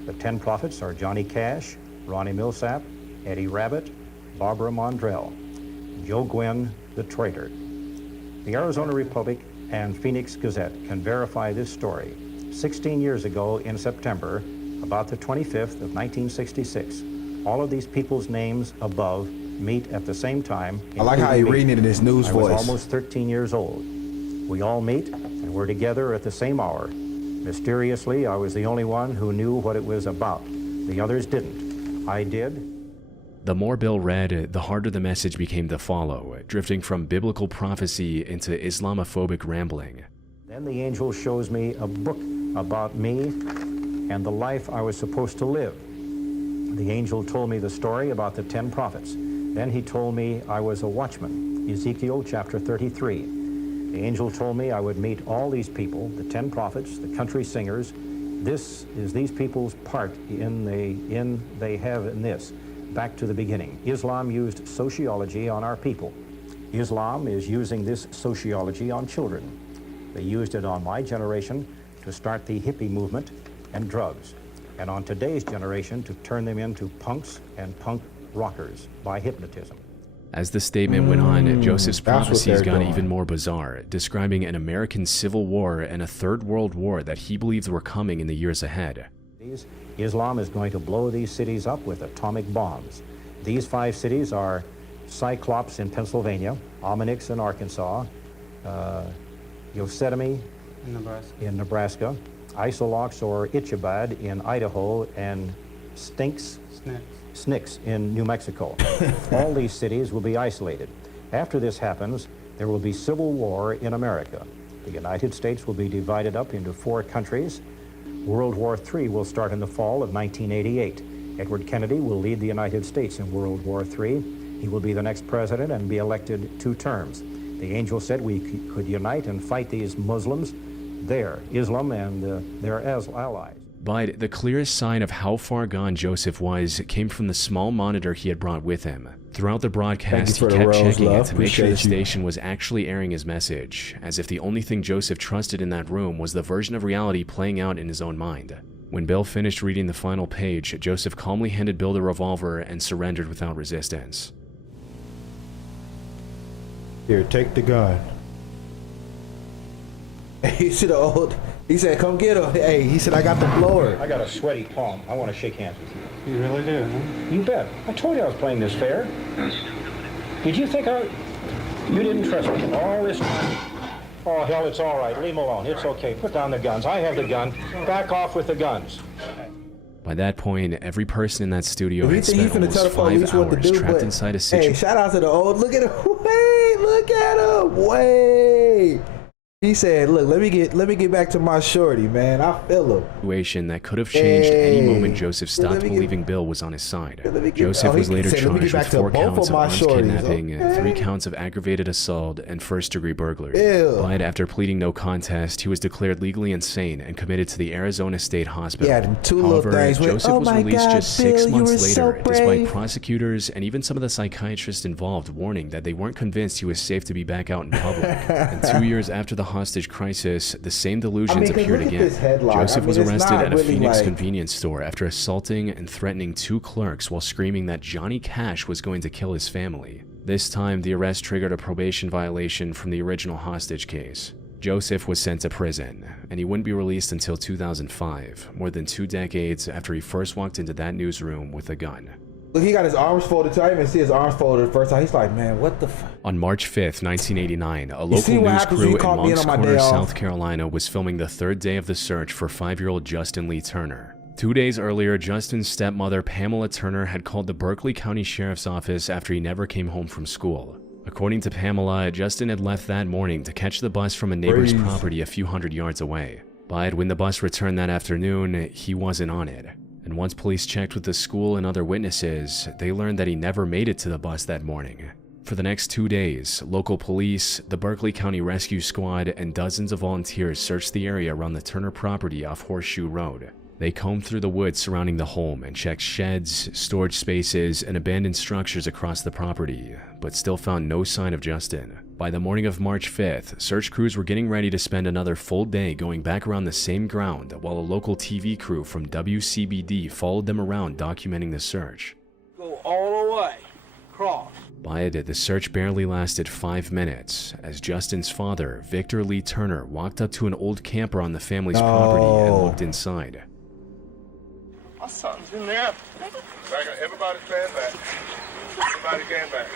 The 10 prophets are Johnny Cash, Ronnie Millsap, Eddie Rabbitt, Barbara Mondrell, Joe Gwynn, the traitor. The Arizona Republic and Phoenix Gazette can verify this story. 16 years ago in September, about the 25th of 1966, all of these people's names above meet at the same time. I like how he reading it in his news voice. I was almost 13 years old. We all meet and we're together at the same hour. Mysteriously, I was the only one who knew what it was about. The others didn't. I did. The more Bill read, the harder the message became to follow, drifting from biblical prophecy into Islamophobic rambling. Then the angel shows me a book about me and the life I was supposed to live. The angel told me the story about the 10 prophets. Then he told me I was a watchman, Ezekiel chapter 33. The angel told me I would meet all these people, the 10 prophets, the country singers. This is these people's part they have in this. Back to the beginning. Islam used sociology on our people. Islam is using this sociology on children. They used it on my generation to start the hippie movement and drugs, and on today's generation to turn them into punks and punk rockers by hypnotism. As the statement went on, Joseph's prophecies got even more bizarre, describing an American Civil War and a Third World War that he believed were coming in the years ahead. Islam is going to blow these cities up with atomic bombs. These 5 cities are Cyclops in Pennsylvania, Ominix in Arkansas, Yosemite in Nebraska, Isolox or Itchabad in Idaho, and Snix in New Mexico. All these cities will be isolated. After this happens, there will be civil war in America. The United States will be divided up into 4 countries. World War III will start in the fall of 1988. Edward Kennedy will lead the United States in World War III. He will be the next president and be elected 2 terms. The angel said we could unite and fight these Muslims, Islam, and their allies. But the clearest sign of how far gone Joseph was came from the small monitor he had brought with him. Throughout the broadcast, he kept checking it to make sure the station was actually airing his message, as if the only thing Joseph trusted in that room was the version of reality playing out in his own mind. When Bill finished reading the final page, Joseph calmly handed Bill the revolver and surrendered without resistance. Here, take the gun. He said, come get him. Hey, he said, I got the blower. I got a sweaty palm. I want to shake hands with you. You really do, huh? You bet. I told you I was playing this fair. Did you think you didn't trust me all this time? Oh, hell, it's all right. Leave him alone. It's okay. Put down the guns. I have the gun. Back off with the guns. By that point, every person in that studio had spent almost 5 hours trapped inside a situation. Hey, shout out to the old. Look at him. Wait, look at him. Wait. He said, look, let me get back to my shorty, man. I feel him. Situation that could have changed any moment Joseph stopped believing Bill was on his side. Joseph was later charged with 4 counts of armed kidnapping, 3 counts of aggravated assault, and first-degree burglary. But after pleading no contest, he was declared legally insane and committed to the Arizona State Hospital. However, Joseph was released just 6 months later, despite prosecutors and even some of the psychiatrists involved warning that they weren't convinced he was safe to be back out in public. And 2 years after the hostage crisis, the same delusions appeared again. Joseph was arrested at a Phoenix convenience store after assaulting and threatening 2 clerks while screaming that Johnny Cash was going to kill his family. This time, the arrest triggered a probation violation from the original hostage case. Joseph was sent to prison, and he wouldn't be released until 2005, more than 2 decades after he first walked into that newsroom with a gun. Look, he got his arms folded. I didn't even see his arms folded the first time. He's like, man, what the fuck? On March 5th, 1989, a local news crew in Moncks Corner, South Carolina was filming the 3rd day of the search for 5-year-old Justin Lee Turner. 2 days earlier, Justin's stepmother, Pamela Turner, had called the Berkeley County Sheriff's Office after he never came home from school. According to Pamela, Justin had left that morning to catch the bus from a neighbor's property a few hundred yards away. But when the bus returned that afternoon, he wasn't on it. And once police checked with the school and other witnesses, they learned that he never made it to the bus that morning. For the next 2 days, local police, the Berkeley County Rescue Squad, and dozens of volunteers searched the area around the Turner property off Horseshoe Road. They combed through the woods surrounding the home and checked sheds, storage spaces, and abandoned structures across the property, but still found no sign of Justin. By the morning of March 5th, search crews were getting ready to spend another full day going back around the same ground while a local TV crew from WCBD followed them around documenting the search. Go all the way, cross. But the search barely lasted 5 minutes as Justin's father, Victor Lee Turner, walked up to an old camper on the family's property and looked inside. My son's in there. Everybody stand back. Everybody stand back.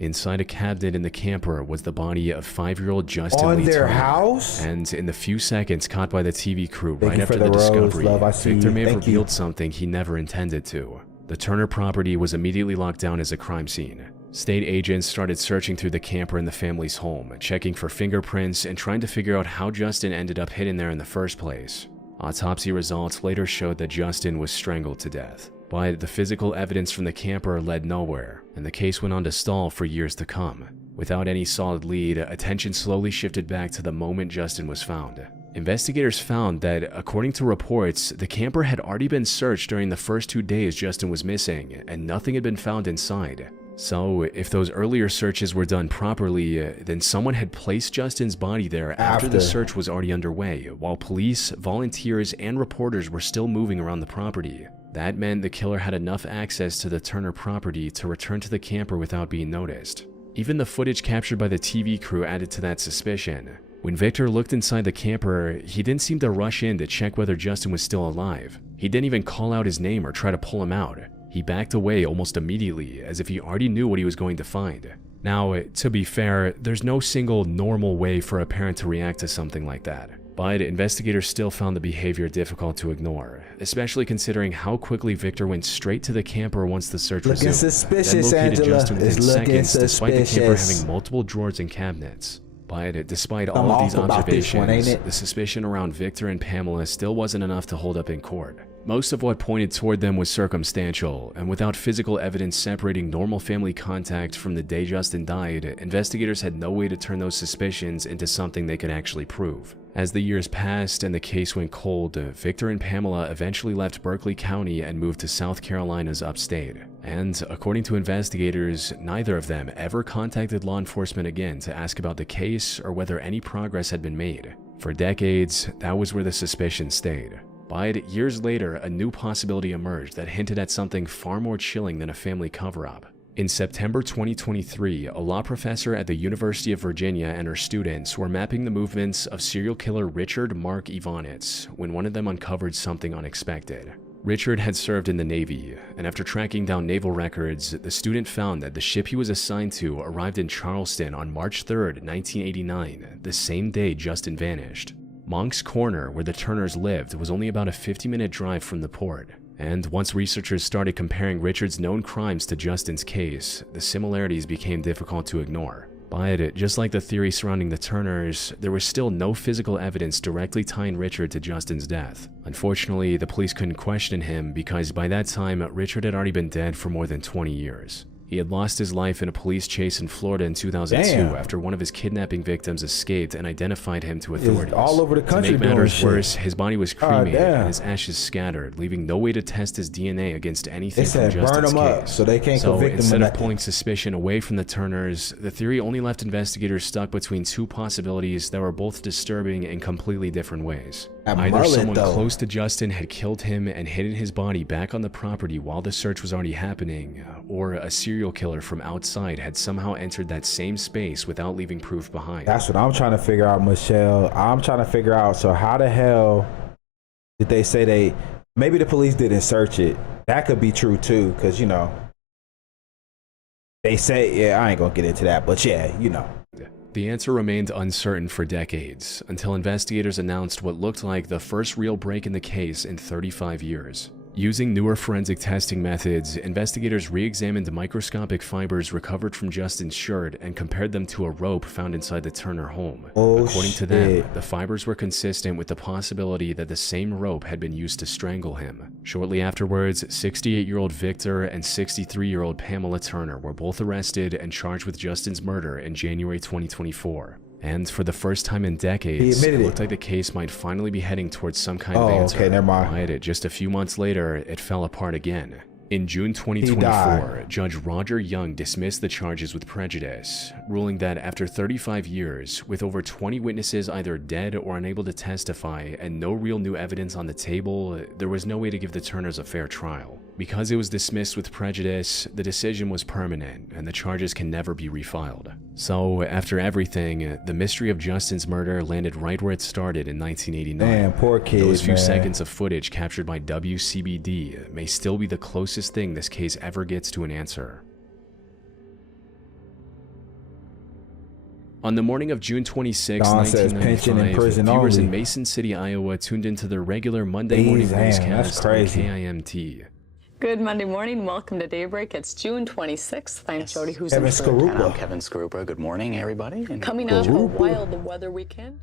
Inside a cabinet in the camper was the body of 5-year-old Justin Lee Turner. House? And in the few seconds caught by the TV crew right after the discovery, Victor may have revealed something he never intended to. The Turner property was immediately locked down as a crime scene. State agents started searching through the camper in the family's home, checking for fingerprints and trying to figure out how Justin ended up hidden there in the first place. Autopsy results later showed that Justin was strangled to death, but the physical evidence from the camper led nowhere, and the case went on to stall for years to come. Without any solid lead, attention slowly shifted back to the moment Justin was found. Investigators found that, according to reports, the camper had already been searched during the first 2 days Justin was missing, and nothing had been found inside. So, if those earlier searches were done properly, then someone had placed Justin's body there after the search was already underway, while police, volunteers, and reporters were still moving around the property. That meant the killer had enough access to the Turner property to return to the camper without being noticed. Even the footage captured by the TV crew added to that suspicion. When Victor looked inside the camper, he didn't seem to rush in to check whether Justin was still alive. He didn't even call out his name or try to pull him out. He backed away almost immediately, as if he already knew what he was going to find. Now, to be fair, there's no single normal way for a parent to react to something like that. But investigators still found the behavior difficult to ignore, especially considering how quickly Victor went straight to the camper once the search resumed. Looking suspicious, then located Angela. Justin within It's looking seconds, despite the camper suspicious. having multiple drawers and cabinets. But despite I'm all of off these about this one, ain't observations, it? the suspicion around Victor and Pamela still wasn't enough to hold up in court. Most of what pointed toward them was circumstantial, and without physical evidence separating normal family contact from the day Justin died, investigators had no way to turn those suspicions into something they could actually prove. As the years passed and the case went cold, Victor and Pamela eventually left Berkeley County and moved to South Carolina's upstate. And according to investigators, neither of them ever contacted law enforcement again to ask about the case or whether any progress had been made. For decades, that was where the suspicion stayed. But years later, a new possibility emerged that hinted at something far more chilling than a family cover-up. In September 2023, a law professor at the University of Virginia and her students were mapping the movements of serial killer Richard Mark Ivanitz when one of them uncovered something unexpected. Richard had served in the Navy, and after tracking down naval records, the student found that the ship he was assigned to arrived in Charleston on March 3rd, 1989, the same day Justin vanished. Monk's Corner, where the Turners lived, was only about a 50-minute drive from the port. And once researchers started comparing Richard's known crimes to Justin's case, the similarities became difficult to ignore. But just like the theory surrounding the Turners, there was still no physical evidence directly tying Richard to Justin's death. Unfortunately, the police couldn't question him because by that time, Richard had already been dead for more than 20 years. He had lost his life in a police chase in Florida in 2002 after one of his kidnapping victims escaped and identified him to authorities. All over the country. To make matters worse, his body was cremated damn. and his ashes scattered, leaving no way to test his DNA against anything They said from Justin's burn him up case. so they can't convict him of instead of nothing. pulling suspicion away from the Turners, the theory only left investigators stuck between two possibilities that were both disturbing in completely different ways. That Either mullet, someone though. close to Justin had killed him and hidden his body back on the property while the search was already happening, or a serial killer from outside had somehow entered that same space without leaving proof behind. That's what I'm trying to figure out, Michelle. I'm trying to figure out, so how the hell did they say maybe the police didn't search it? That could be true too, because, you know, they say, yeah, I ain't gonna get into that, but yeah, you know. The answer remained uncertain for decades, until investigators announced what looked like the first real break in the case in 35 years. Using newer forensic testing methods, investigators re-examined the microscopic fibers recovered from Justin's shirt and compared them to a rope found inside the Turner home. According to them, the fibers were consistent with the possibility that the same rope had been used to strangle him. Shortly afterwards, 68-year-old Victor and 63-year-old Pamela Turner were both arrested and charged with Justin's murder in January 2024. And for the first time in decades, it looked like the case might finally be heading towards some kind of answer. Okay, never mind. But just a few months later, it fell apart again. In June 2024, Judge Roger Young dismissed the charges with prejudice, ruling that after 35 years, with over 20 witnesses either dead or unable to testify and no real new evidence on the table, there was no way to give the Turners a fair trial. Because it was dismissed with prejudice, the decision was permanent and the charges can never be refiled. So, after everything, the mystery of Justin's murder landed right where it started in 1989. Damn, poor kid, Those few man. seconds of footage captured by WCBD may still be the closest thing this case ever gets to an answer. On the morning of June 26, Don says pension in 1995, prison viewers only. in Mason City, Iowa tuned into their regular Monday morning Damn, newscast that's on crazy. KIMT. Good Monday morning. Welcome to Daybreak. It's June 26th. I'm Jody Who's Kevin Intruder. And I'm Kevin Skarupa. Good morning, everybody. And Coming up, a wild weather weekend.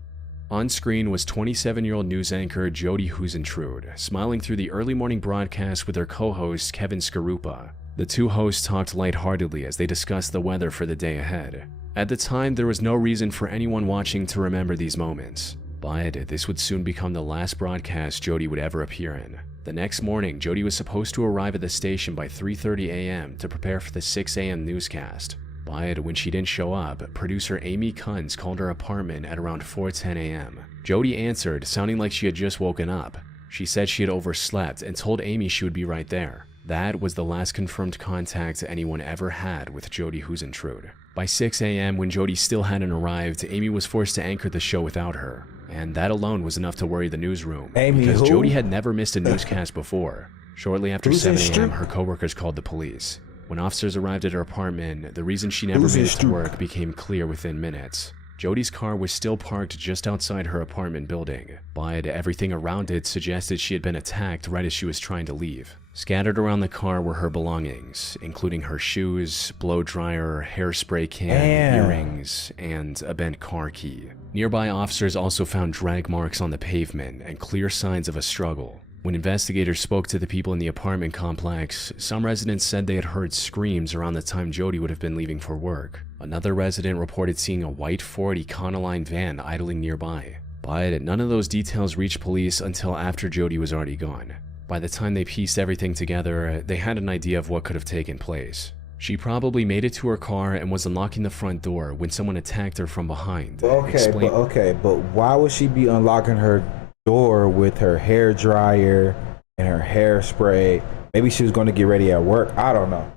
On screen was 27-year-old news anchor Jody Who's Intrude, smiling through the early morning broadcast with her co-host Kevin Skarupa. The two hosts talked lightheartedly as they discussed the weather for the day ahead. At the time, there was no reason for anyone watching to remember these moments, but this would soon become the last broadcast Jody would ever appear in. The next morning, Jody was supposed to arrive at the station by 3:30 a.m. to prepare for the 6 a.m. newscast. But when she didn't show up, producer Amy Kunz called her apartment at around 4:10 a.m. Jody answered, sounding like she had just woken up. She said she had overslept and told Amy she would be right there. That was the last confirmed contact anyone ever had with Jody Who's Intrude. By 6 a.m., when Jody still hadn't arrived, Amy was forced to anchor the show without her. And that alone was enough to worry the newsroom, because Jody had never missed a newscast before. Shortly after 7 a.m., her coworkers called the police. When officers arrived at her apartment, the reason she never made it to work became clear within minutes. Jody's car was still parked just outside her apartment building, but everything around it suggested she had been attacked right as she was trying to leave. Scattered around the car were her belongings, including her shoes, blow dryer, hairspray can, earrings, and a bent car key. Nearby officers also found drag marks on the pavement and clear signs of a struggle. When investigators spoke to the people in the apartment complex, some residents said they had heard screams around the time Jody would have been leaving for work. Another resident reported seeing a white Ford Econoline van idling nearby. But none of those details reached police until after Jody was already gone. By the time they pieced everything together, they had an idea of what could have taken place. She probably made it to her car and was unlocking the front door when someone attacked her from behind. But why would she be unlocking her door with her hair dryer and her hairspray? Maybe she was going to get ready at work. I don't know.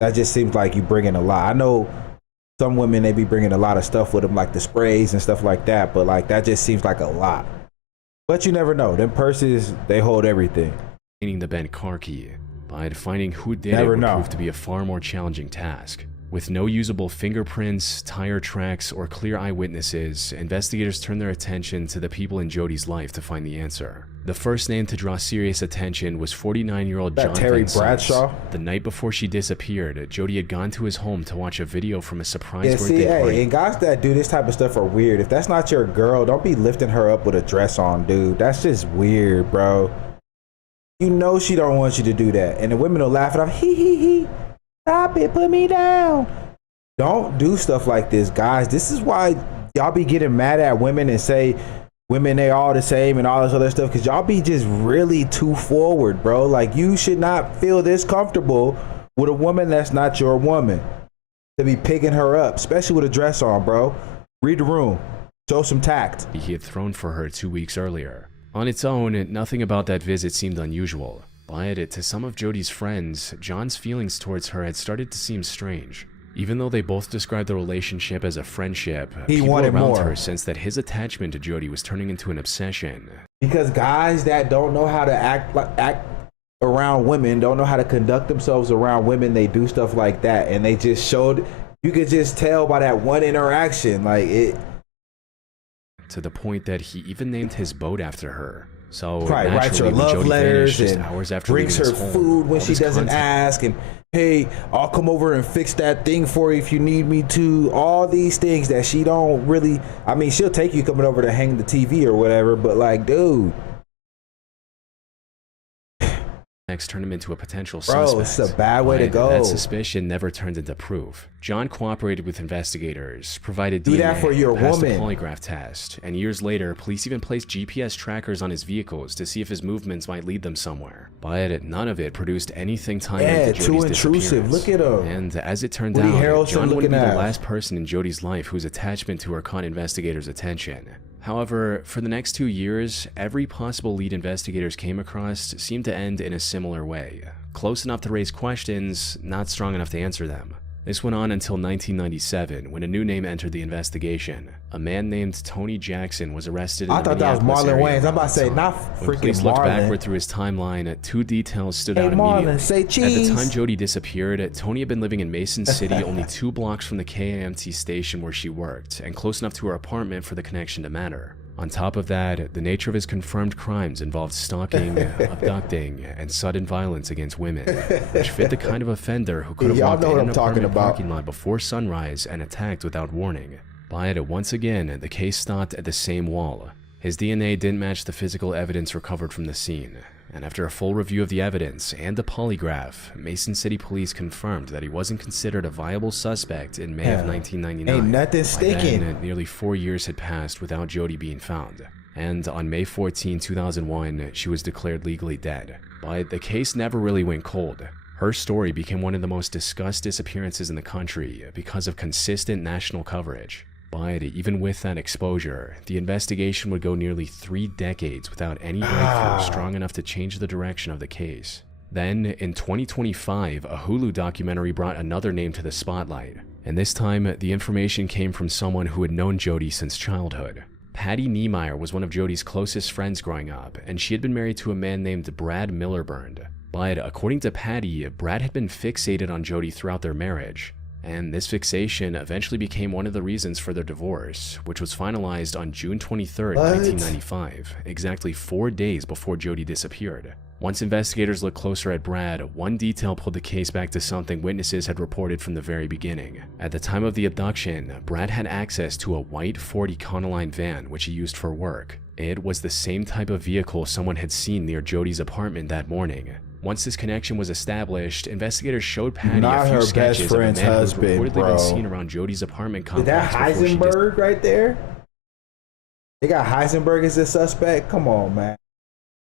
That just seems like you bringing a lot. I know some women, they be bringing a lot of stuff with them, like the sprays and stuff like that, but like that just seems like a lot. But you never know. Them purses, they hold everything. Meaning the bent car key, but finding who did it would prove to be a far more challenging task. With no usable fingerprints, tire tracks, or clear eyewitnesses, investigators turned their attention to the people in Jody's life to find the answer. The first name to draw serious attention was 49-year-old John Terry Bradshaw. The night before she disappeared, Jody had gone to his home to watch a video from a surprise birthday party. And guys that do this type of stuff are weird. If that's not your girl, don't be lifting her up with a dress on, dude. That's just weird, bro. You know she don't want you to do that. And the women will laugh it off. Hee hee hee. Stop it, put me down. Don't do stuff like this, guys. This is why y'all be getting mad at women and say women, they all the same and all this other stuff, because y'all be just really too forward, bro. Like, you should not feel this comfortable with a woman that's not your woman, to be picking her up, especially with a dress on, bro. Read the room. Show some tact. He had thrown for her 2 weeks earlier. On its own, nothing about that visit seemed unusual. But to some of Jody's friends, John's feelings towards her had started to seem strange. Even though they both described the relationship as a friendship, people around her sensed that his attachment to Jody was turning into an obsession. Because guys that don't know how to act around women, don't know how to conduct themselves around women, they do stuff like that, and they just showed. You could just tell by that one interaction, like it. To the point that he even named his boat after her. So probably writes her love letters and hours after brings her food when she doesn't ask, and hey, I'll come over and fix that thing for you if you need me to. All these things that she don't really, I mean, she'll take you coming over to hang the TV or whatever, but like, dude. Next turned him into a potential suspect. Bro, it's a bad way to go. That suspicion never turned into proof. John cooperated with investigators, provided DNA, that for your passed woman. a polygraph test, and years later, police even placed GPS trackers on his vehicles to see if his movements might lead them somewhere. But none of it produced anything tying into Jody's too intrusive. Look at him. And as it turned out, John wouldn't be the last person in Jody's life whose attachment to her caught investigators' attention. However, for the next 2 years, every possible lead investigators came across seemed to end in a similar way. Close enough to raise questions, not strong enough to answer them. This went on until 1997, when a new name entered the investigation. A man named Tony Jackson was arrested in the Minneapolis Marlon area. Wayans. I'm about to say, not When freaking police looked Marlon. backward through his timeline, 2 details stood out Marlon, immediately. say At cheese. the time Jody disappeared, Tony had been living in Mason City, only 2 blocks from the KAMT station where she worked, and close enough to her apartment for the connection to matter. On top of that, the nature of his confirmed crimes involved stalking, abducting, and sudden violence against women, which fit the kind of offender who could have walked in an apartment parking lot before sunrise and attacked without warning. But once again, the case stopped at the same wall. His DNA didn't match the physical evidence recovered from the scene, and after a full review of the evidence and the polygraph, Mason City Police confirmed that he wasn't considered a viable suspect in May of 1999. Ain't nothing sticking. By then, nearly 4 years had passed without Jody being found, and on May 14, 2001, she was declared legally dead. But the case never really went cold. Her story became one of the most discussed disappearances in the country because of consistent national coverage. But even with that exposure, the investigation would go nearly 3 decades without any breakthrough strong enough to change the direction of the case. Then, in 2025, a Hulu documentary brought another name to the spotlight, and this time, the information came from someone who had known Jody since childhood. Patty Niemeyer was one of Jody's closest friends growing up, and she had been married to a man named Brad Millerburn. But according to Patty, Brad had been fixated on Jody throughout their marriage. And this fixation eventually became one of the reasons for their divorce, which was finalized on June 23, 1995, exactly 4 days before Jody disappeared. Once investigators looked closer at Brad, one detail pulled the case back to something witnesses had reported from the very beginning. At the time of the abduction, Brad had access to a white Ford Econoline van which he used for work. It was the same type of vehicle someone had seen near Jody's apartment that morning. Once this connection was established, investigators showed Patty a few sketches of a man who had reportedly been seen around Jody's apartment complex. Is that Heisenberg right there? They got Heisenberg as a suspect? Come on, man.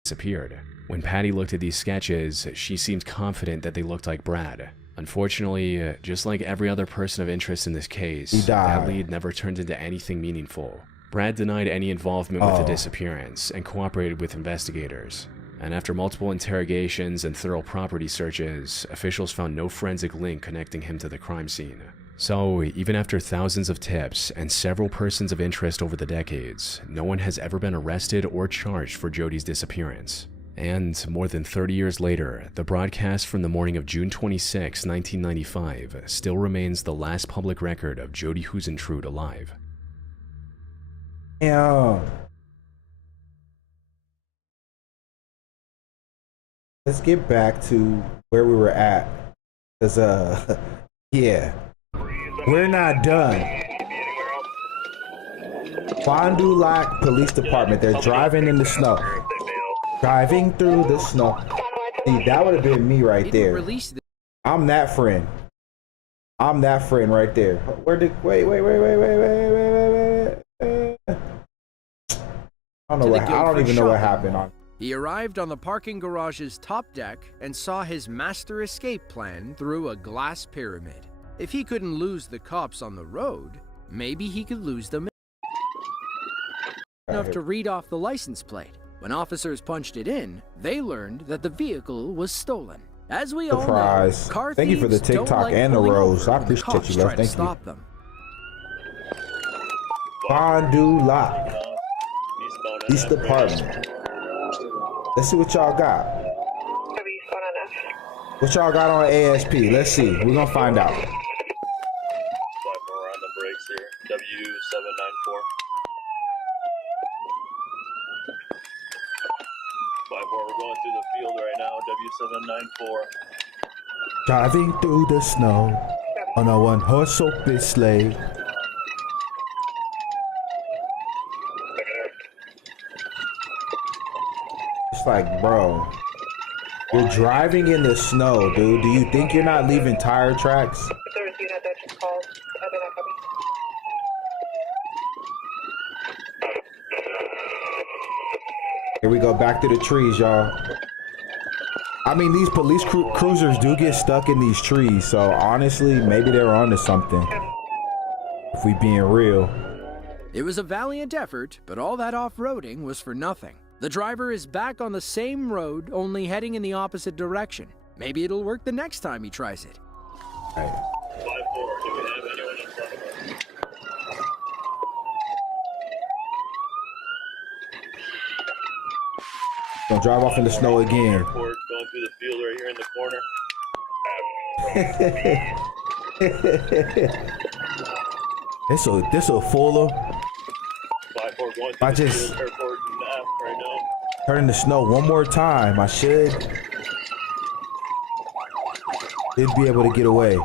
Disappeared. When Patty looked at these sketches, she seemed confident that they looked like Brad. Unfortunately, just like every other person of interest in this case, that lead never turned into anything meaningful. Brad denied any involvement with the disappearance and cooperated with investigators. And after multiple interrogations and thorough property searches, officials found no forensic link connecting him to the crime scene. So, even after thousands of tips and several persons of interest over the decades, no one has ever been arrested or charged for Jody's disappearance. And more than 30 years later, the broadcast from the morning of June 26, 1995 still remains the last public record of Jody Huisentrude alive. Yeah. Let's get back to where we were at. Cause yeah. We're not done. Fond du Lac Police Department, they're driving in the snow. Driving through the snow. See, that would have been me right there. I'm that friend. I'm that friend right there. Wait. I don't even know what happened. He arrived on the parking garage's top deck and saw his master escape plan through a glass pyramid. If he couldn't lose the cops on the road, maybe he could lose them enough to read off the license plate. When officers punched it in, they learned that the vehicle was stolen. As we all know, car Thank you for the thieves don't TikTok like and the pulling rose. over I when the appreciate cops you, try love. to Thank stop you. them. Fond du Lac Police Department. Let's see what y'all got. What y'all got on ASP? Let's see. We're gonna find out. 5-4 on the brakes here. W794. 5-4, we're going through the field right now. W794. Driving through the snow on a one-horse open sleigh. It's like, bro, you're driving in the snow, dude. Do you think you're not leaving tire tracks? Here we go, back to the trees, y'all. I mean, these police cruisers do get stuck in these trees, so honestly, maybe they're onto something. If we being real. It was a valiant effort, but all that off-roading was for nothing. The driver is back on the same road, only heading in the opposite direction. Maybe it'll work the next time he tries it. All right. 5-4, do we have anyone in front of us? Gonna drive off in the snow again. Airport, going through the field right here in the corner. This a fuller. 5-4, we're going If I through the just field airport and F right now. turn the snow one more time, I should be able to get away.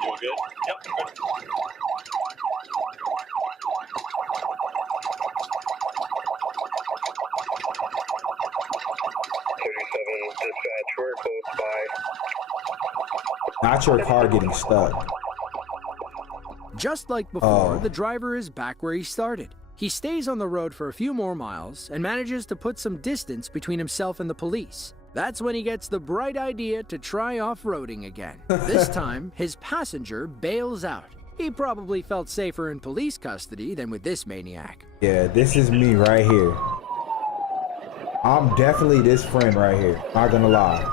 Doing good? Yep, good. Dispatch, we're close by. Not your car getting stuck. Just like before, the driver is back where he started. He stays on the road for a few more miles and manages to put some distance between himself and the police. That's when he gets the bright idea to try off-roading again. This time, his passenger bails out. He probably felt safer in police custody than with this maniac. Yeah, this is me right here. I'm definitely this friend right here. Not gonna lie.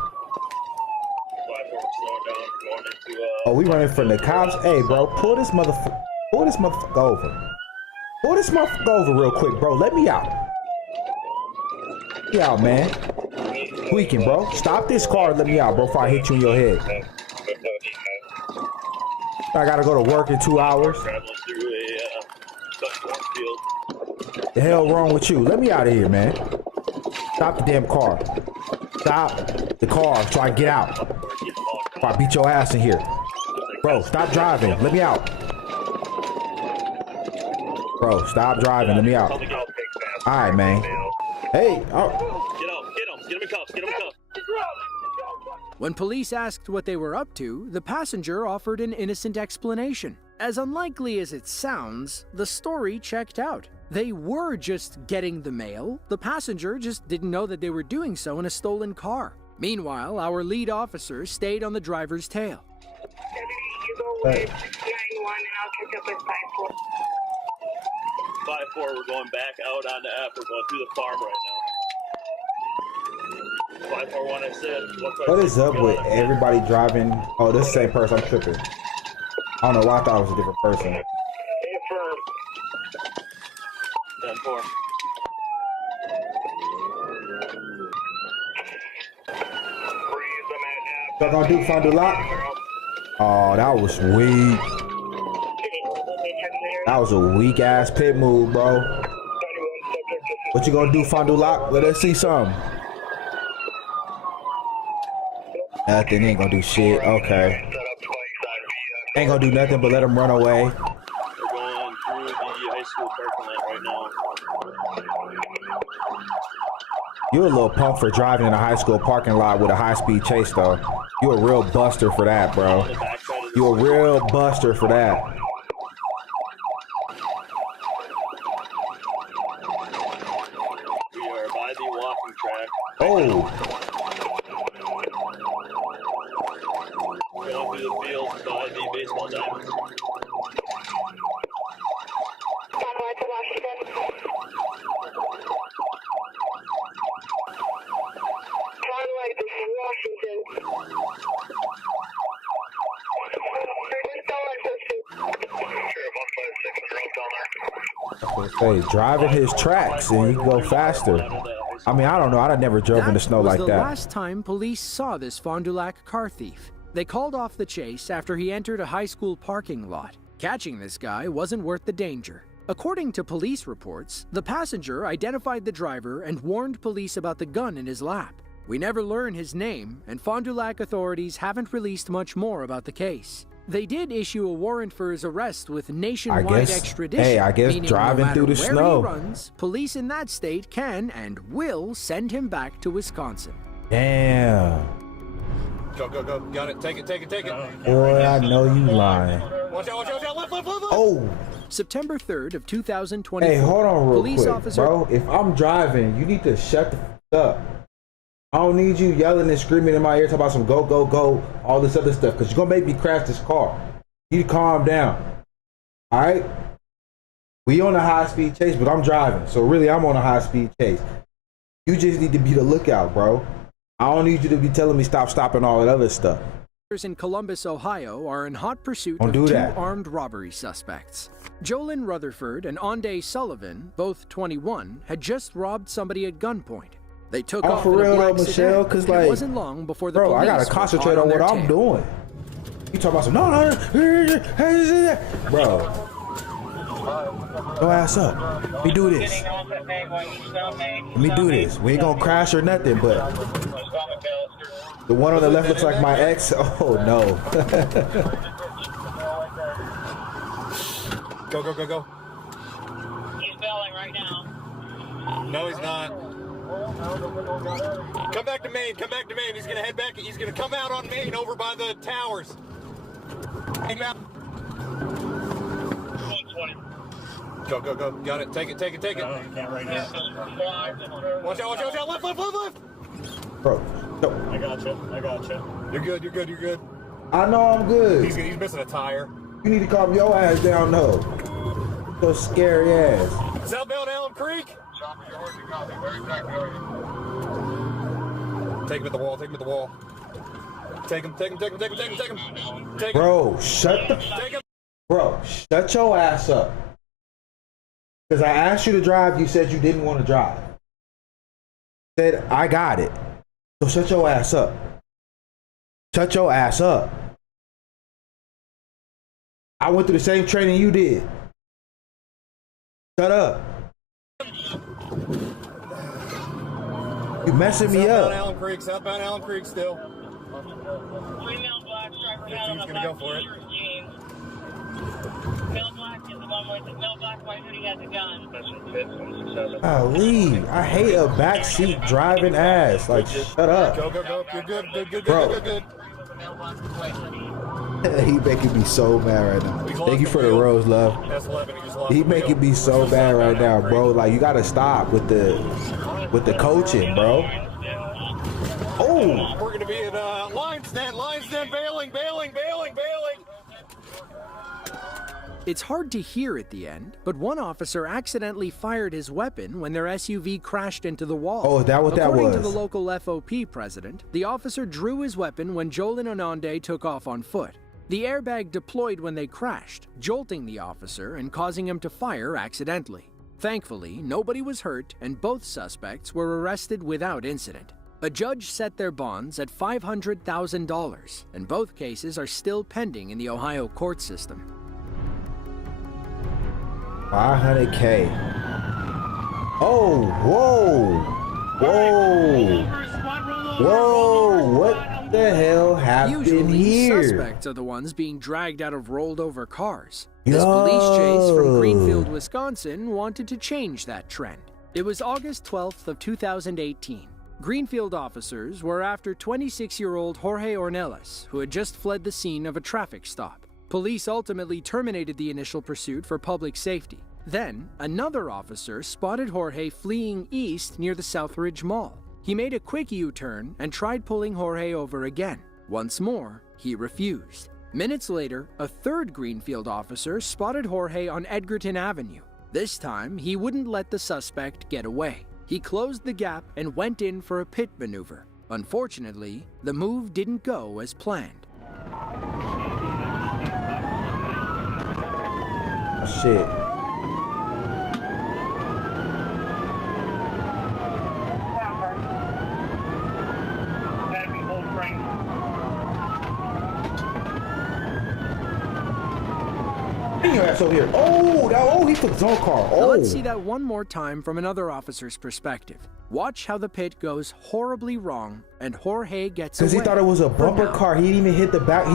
Oh, we running from the cops. Hey, bro, pull this motherfucker over. Pull this motherfucker over real quick, bro. Let me out. Let me out, man. Tweaking, bro. Stop this car and let me out, bro, before I hit you in your head. I gotta go to work in 2 hours. The hell wrong with you? Let me out of here, man. Stop the damn car. Stop the car so I can get out. If I beat your ass in here. Bro, stop driving. Let me out. Bro, stop driving. Let me out. Alright, man. Hey. Oh. Get him in cuffs, get him in cuffs. When police asked what they were up to, the passenger offered an innocent explanation. As unlikely as it sounds, the story checked out. They were just getting the mail. The passenger just didn't know that they were doing so in a stolen car. Meanwhile, our lead officer stayed on the driver's tail. You go with 9-1 and I'll catch up with 5-4. 5-4, we're going back out on the F. We're going through the farm right now. 5-4-1, I said. What is up with everybody driving? Oh, this is the same person. I'm tripping. I don't know why I thought it was a different person. 10-4. What gonna do? Find the lock? Oh, that was weak. That was a weak ass pit move, bro. What you gonna do? Find the lock? Let us see something. Nothing. Ain't gonna do shit. Okay. Ain't gonna do nothing but let him run away. We're going through the high school parking lot right now. You a little punk for driving in a high school parking lot with a high-speed chase, though. You a real buster for that, bro. You a real buster for that. We are by the walking track. Oh. Going through the field by the baseball diamond. Hey, driving his tracks and you can go faster. I mean, I don't know. I've never drove in the snow like the that. last time police saw this Fond du Lac car thief. They called off the chase after he entered a high school parking lot. Catching this guy wasn't worth the danger. According to police reports, the passenger identified the driver and warned police about the gun in his lap. We never learn his name, and Fond du Lac authorities haven't released much more about the case. They did issue a warrant for his arrest with nationwide extradition. Hey, I guess driving no through the where snow. He runs, police in that state can and will send him back to Wisconsin. Damn. Go, go, go. Got it. Take it, take it, take it. Boy, I know you lying. Watch out, watch out, left, left, left, left. Oh. September 3rd of 2024. Hey, hold on real police quick, officer bro. If I'm driving, you need to shut the f up. I don't need you yelling and screaming in my ear talking about some go, go, go, all this other stuff, because you're going to make me crash this car. You need to calm down. All right? We on a high-speed chase, but I'm driving. So really, I'm on a high-speed chase. You just need to be the lookout, bro. I don't need you to be telling me stop, stop, and all that other stuff. In Columbus, Ohio, are in hot pursuit Don't of do two that. armed robbery suspects. Jolyn Rutherford and Ondae Sullivan, both 21, had just robbed somebody at gunpoint. They took off for in a real black though, Michelle, sedan, because and like, it wasn't long before the bro, I police gotta were concentrate hot on what their I'm tail. doing. You talking about some no, bro? Go ass up. Let me do this. Let me do this. We ain't gonna crash or nothing, but the one on the left looks like my ex. Oh no. Go, go, go, go. He's bailing right now. No, he's not. Come back to Maine. Come back to Maine. He's gonna head back. He's gonna come out on Maine over by the towers. Hey, out. Go, go, go. Got it. Take it, take it, take it. Right now. Watch out, watch out, watch out. Left, left, left, left. Bro, no. I got you. I got you. You're good, you're good, you're good. I know I'm good. He's missing a tire. You need to calm your ass down, no. So scary ass. Southbound Allen Creek. Take him at the wall, take him at the wall. Take him, take him, take him, take him, take him, take him. Take him. Bro, shut the Bro, shut your ass up. Because I asked you to drive, you said you didn't want to drive. Said, I got it. So shut your ass up. Shut your ass up. I went through the same training you did. Shut up. You messing me up. Southbound Allen Creek still. Female black striper hat on He's a gonna go black for it. t-shirt, jeans. Male black is the one with the male black white hoodie has a gun. Golly, I hate a backseat driving ass. Like, shut up. Go, go, go. You're good, good, good, Bro. good, good, He making me so mad right now. Thank you for the rose, love. He making me so mad right now, bro. Like, you gotta stop with the coaching, bro. Oh, We're gonna be at Lion's Den, bailing, bailing, bailing, bailing. It's hard to hear at the end, but one officer accidentally fired his weapon when their SUV crashed into the wall. Oh, is that what that According to was? the local FOP president, the officer drew his weapon when Jolyn and Ondae took off on foot. The airbag deployed when they crashed, jolting the officer and causing him to fire accidentally. Thankfully, nobody was hurt and both suspects were arrested without incident. A judge set their bonds at $500,000, and both cases are still pending in the Ohio court system. 500K. Oh, whoa, whoa, whoa! What the hell happened Usually, here? suspects are the ones being dragged out of rolled over cars. This police chase from Greenfield, Wisconsin wanted to change that trend. It was August 12th of 2018. Greenfield officers were after 26-year-old Jorge Ornelas, who had just fled the scene of a traffic stop. Police ultimately terminated the initial pursuit for public safety. Then, another officer spotted Jorge fleeing east near the Southridge Mall. He made a quick U-turn and tried pulling Jorge over again. Once more, he refused. Minutes later, a third Greenfield officer spotted Jorge on Edgerton Avenue. This time, he wouldn't let the suspect get away. He closed the gap and went in for a pit maneuver. Unfortunately, the move didn't go as planned. Shit. Your ass over here. Oh, he took his own car. Now Oh, let's see that one more time from another officer's perspective. Watch how the pit goes horribly wrong and Jorge gets away. because he thought it was a bumper car. He didn't even hit the back.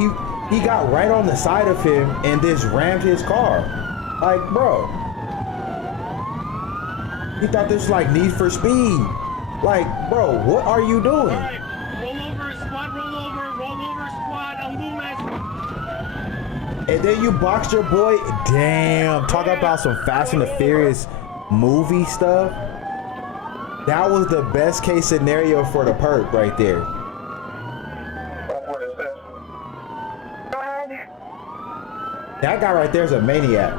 He got right on the side of him and just rammed his car. Like, bro. He thought this was like Need for Speed. Like, bro, what are you doing? Roll over, squad, roll over, squad, on Loomis. And then you boxed your boy. Damn, talk about some Fast and the Furious movie stuff. That was the best case scenario for the perp right there. That guy right there is a maniac.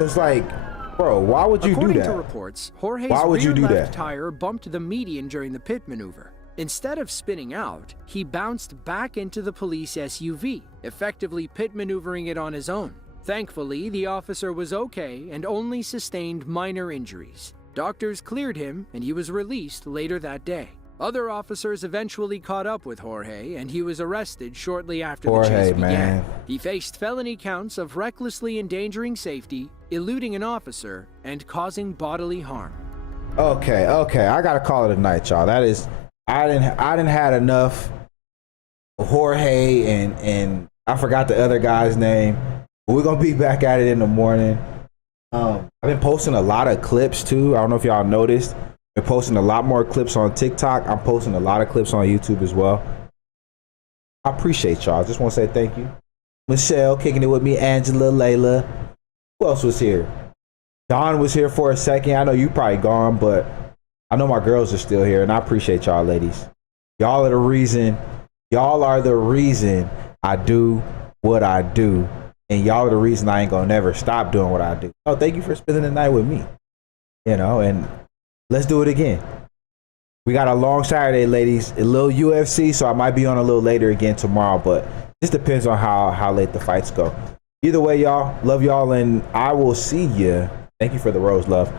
It's like, bro, why would you do According that? to reports, Jorge's Why would you rear do left that? tire bumped the median during the pit maneuver. Instead of spinning out, he bounced back into the police SUV, effectively pit maneuvering it on his own. Thankfully, the officer was okay and only sustained minor injuries. Doctors cleared him and he was released later that day. Other officers eventually caught up with Jorge and he was arrested shortly after the chase began. He faced felony counts of recklessly endangering safety, eluding an officer, and causing bodily harm. Okay, I gotta call it a night, y'all. That is, I didn't had enough of Jorge and I forgot the other guy's name. But we're gonna be back at it in the morning. I've been posting a lot of clips too. I don't know if y'all noticed. Been posting a lot more clips on TikTok. I'm posting a lot of clips on YouTube as well. I appreciate y'all. I just want to say thank you. Michelle kicking it with me, Angela, Layla. Who else was here? Dawn was here for a second. I know you probably gone, but I know my girls are still here, and I appreciate y'all, ladies. Y'all are the reason I do what I do, and y'all are the reason I ain't gonna never stop doing what I do. Oh, thank you for spending the night with me. You know, and let's do it again. We got a long Saturday, ladies. A little UFC, so I might be on a little later again tomorrow, but just depends on how late the fights go. Either way, y'all, love y'all, and I will see you. Thank you for the rose, love.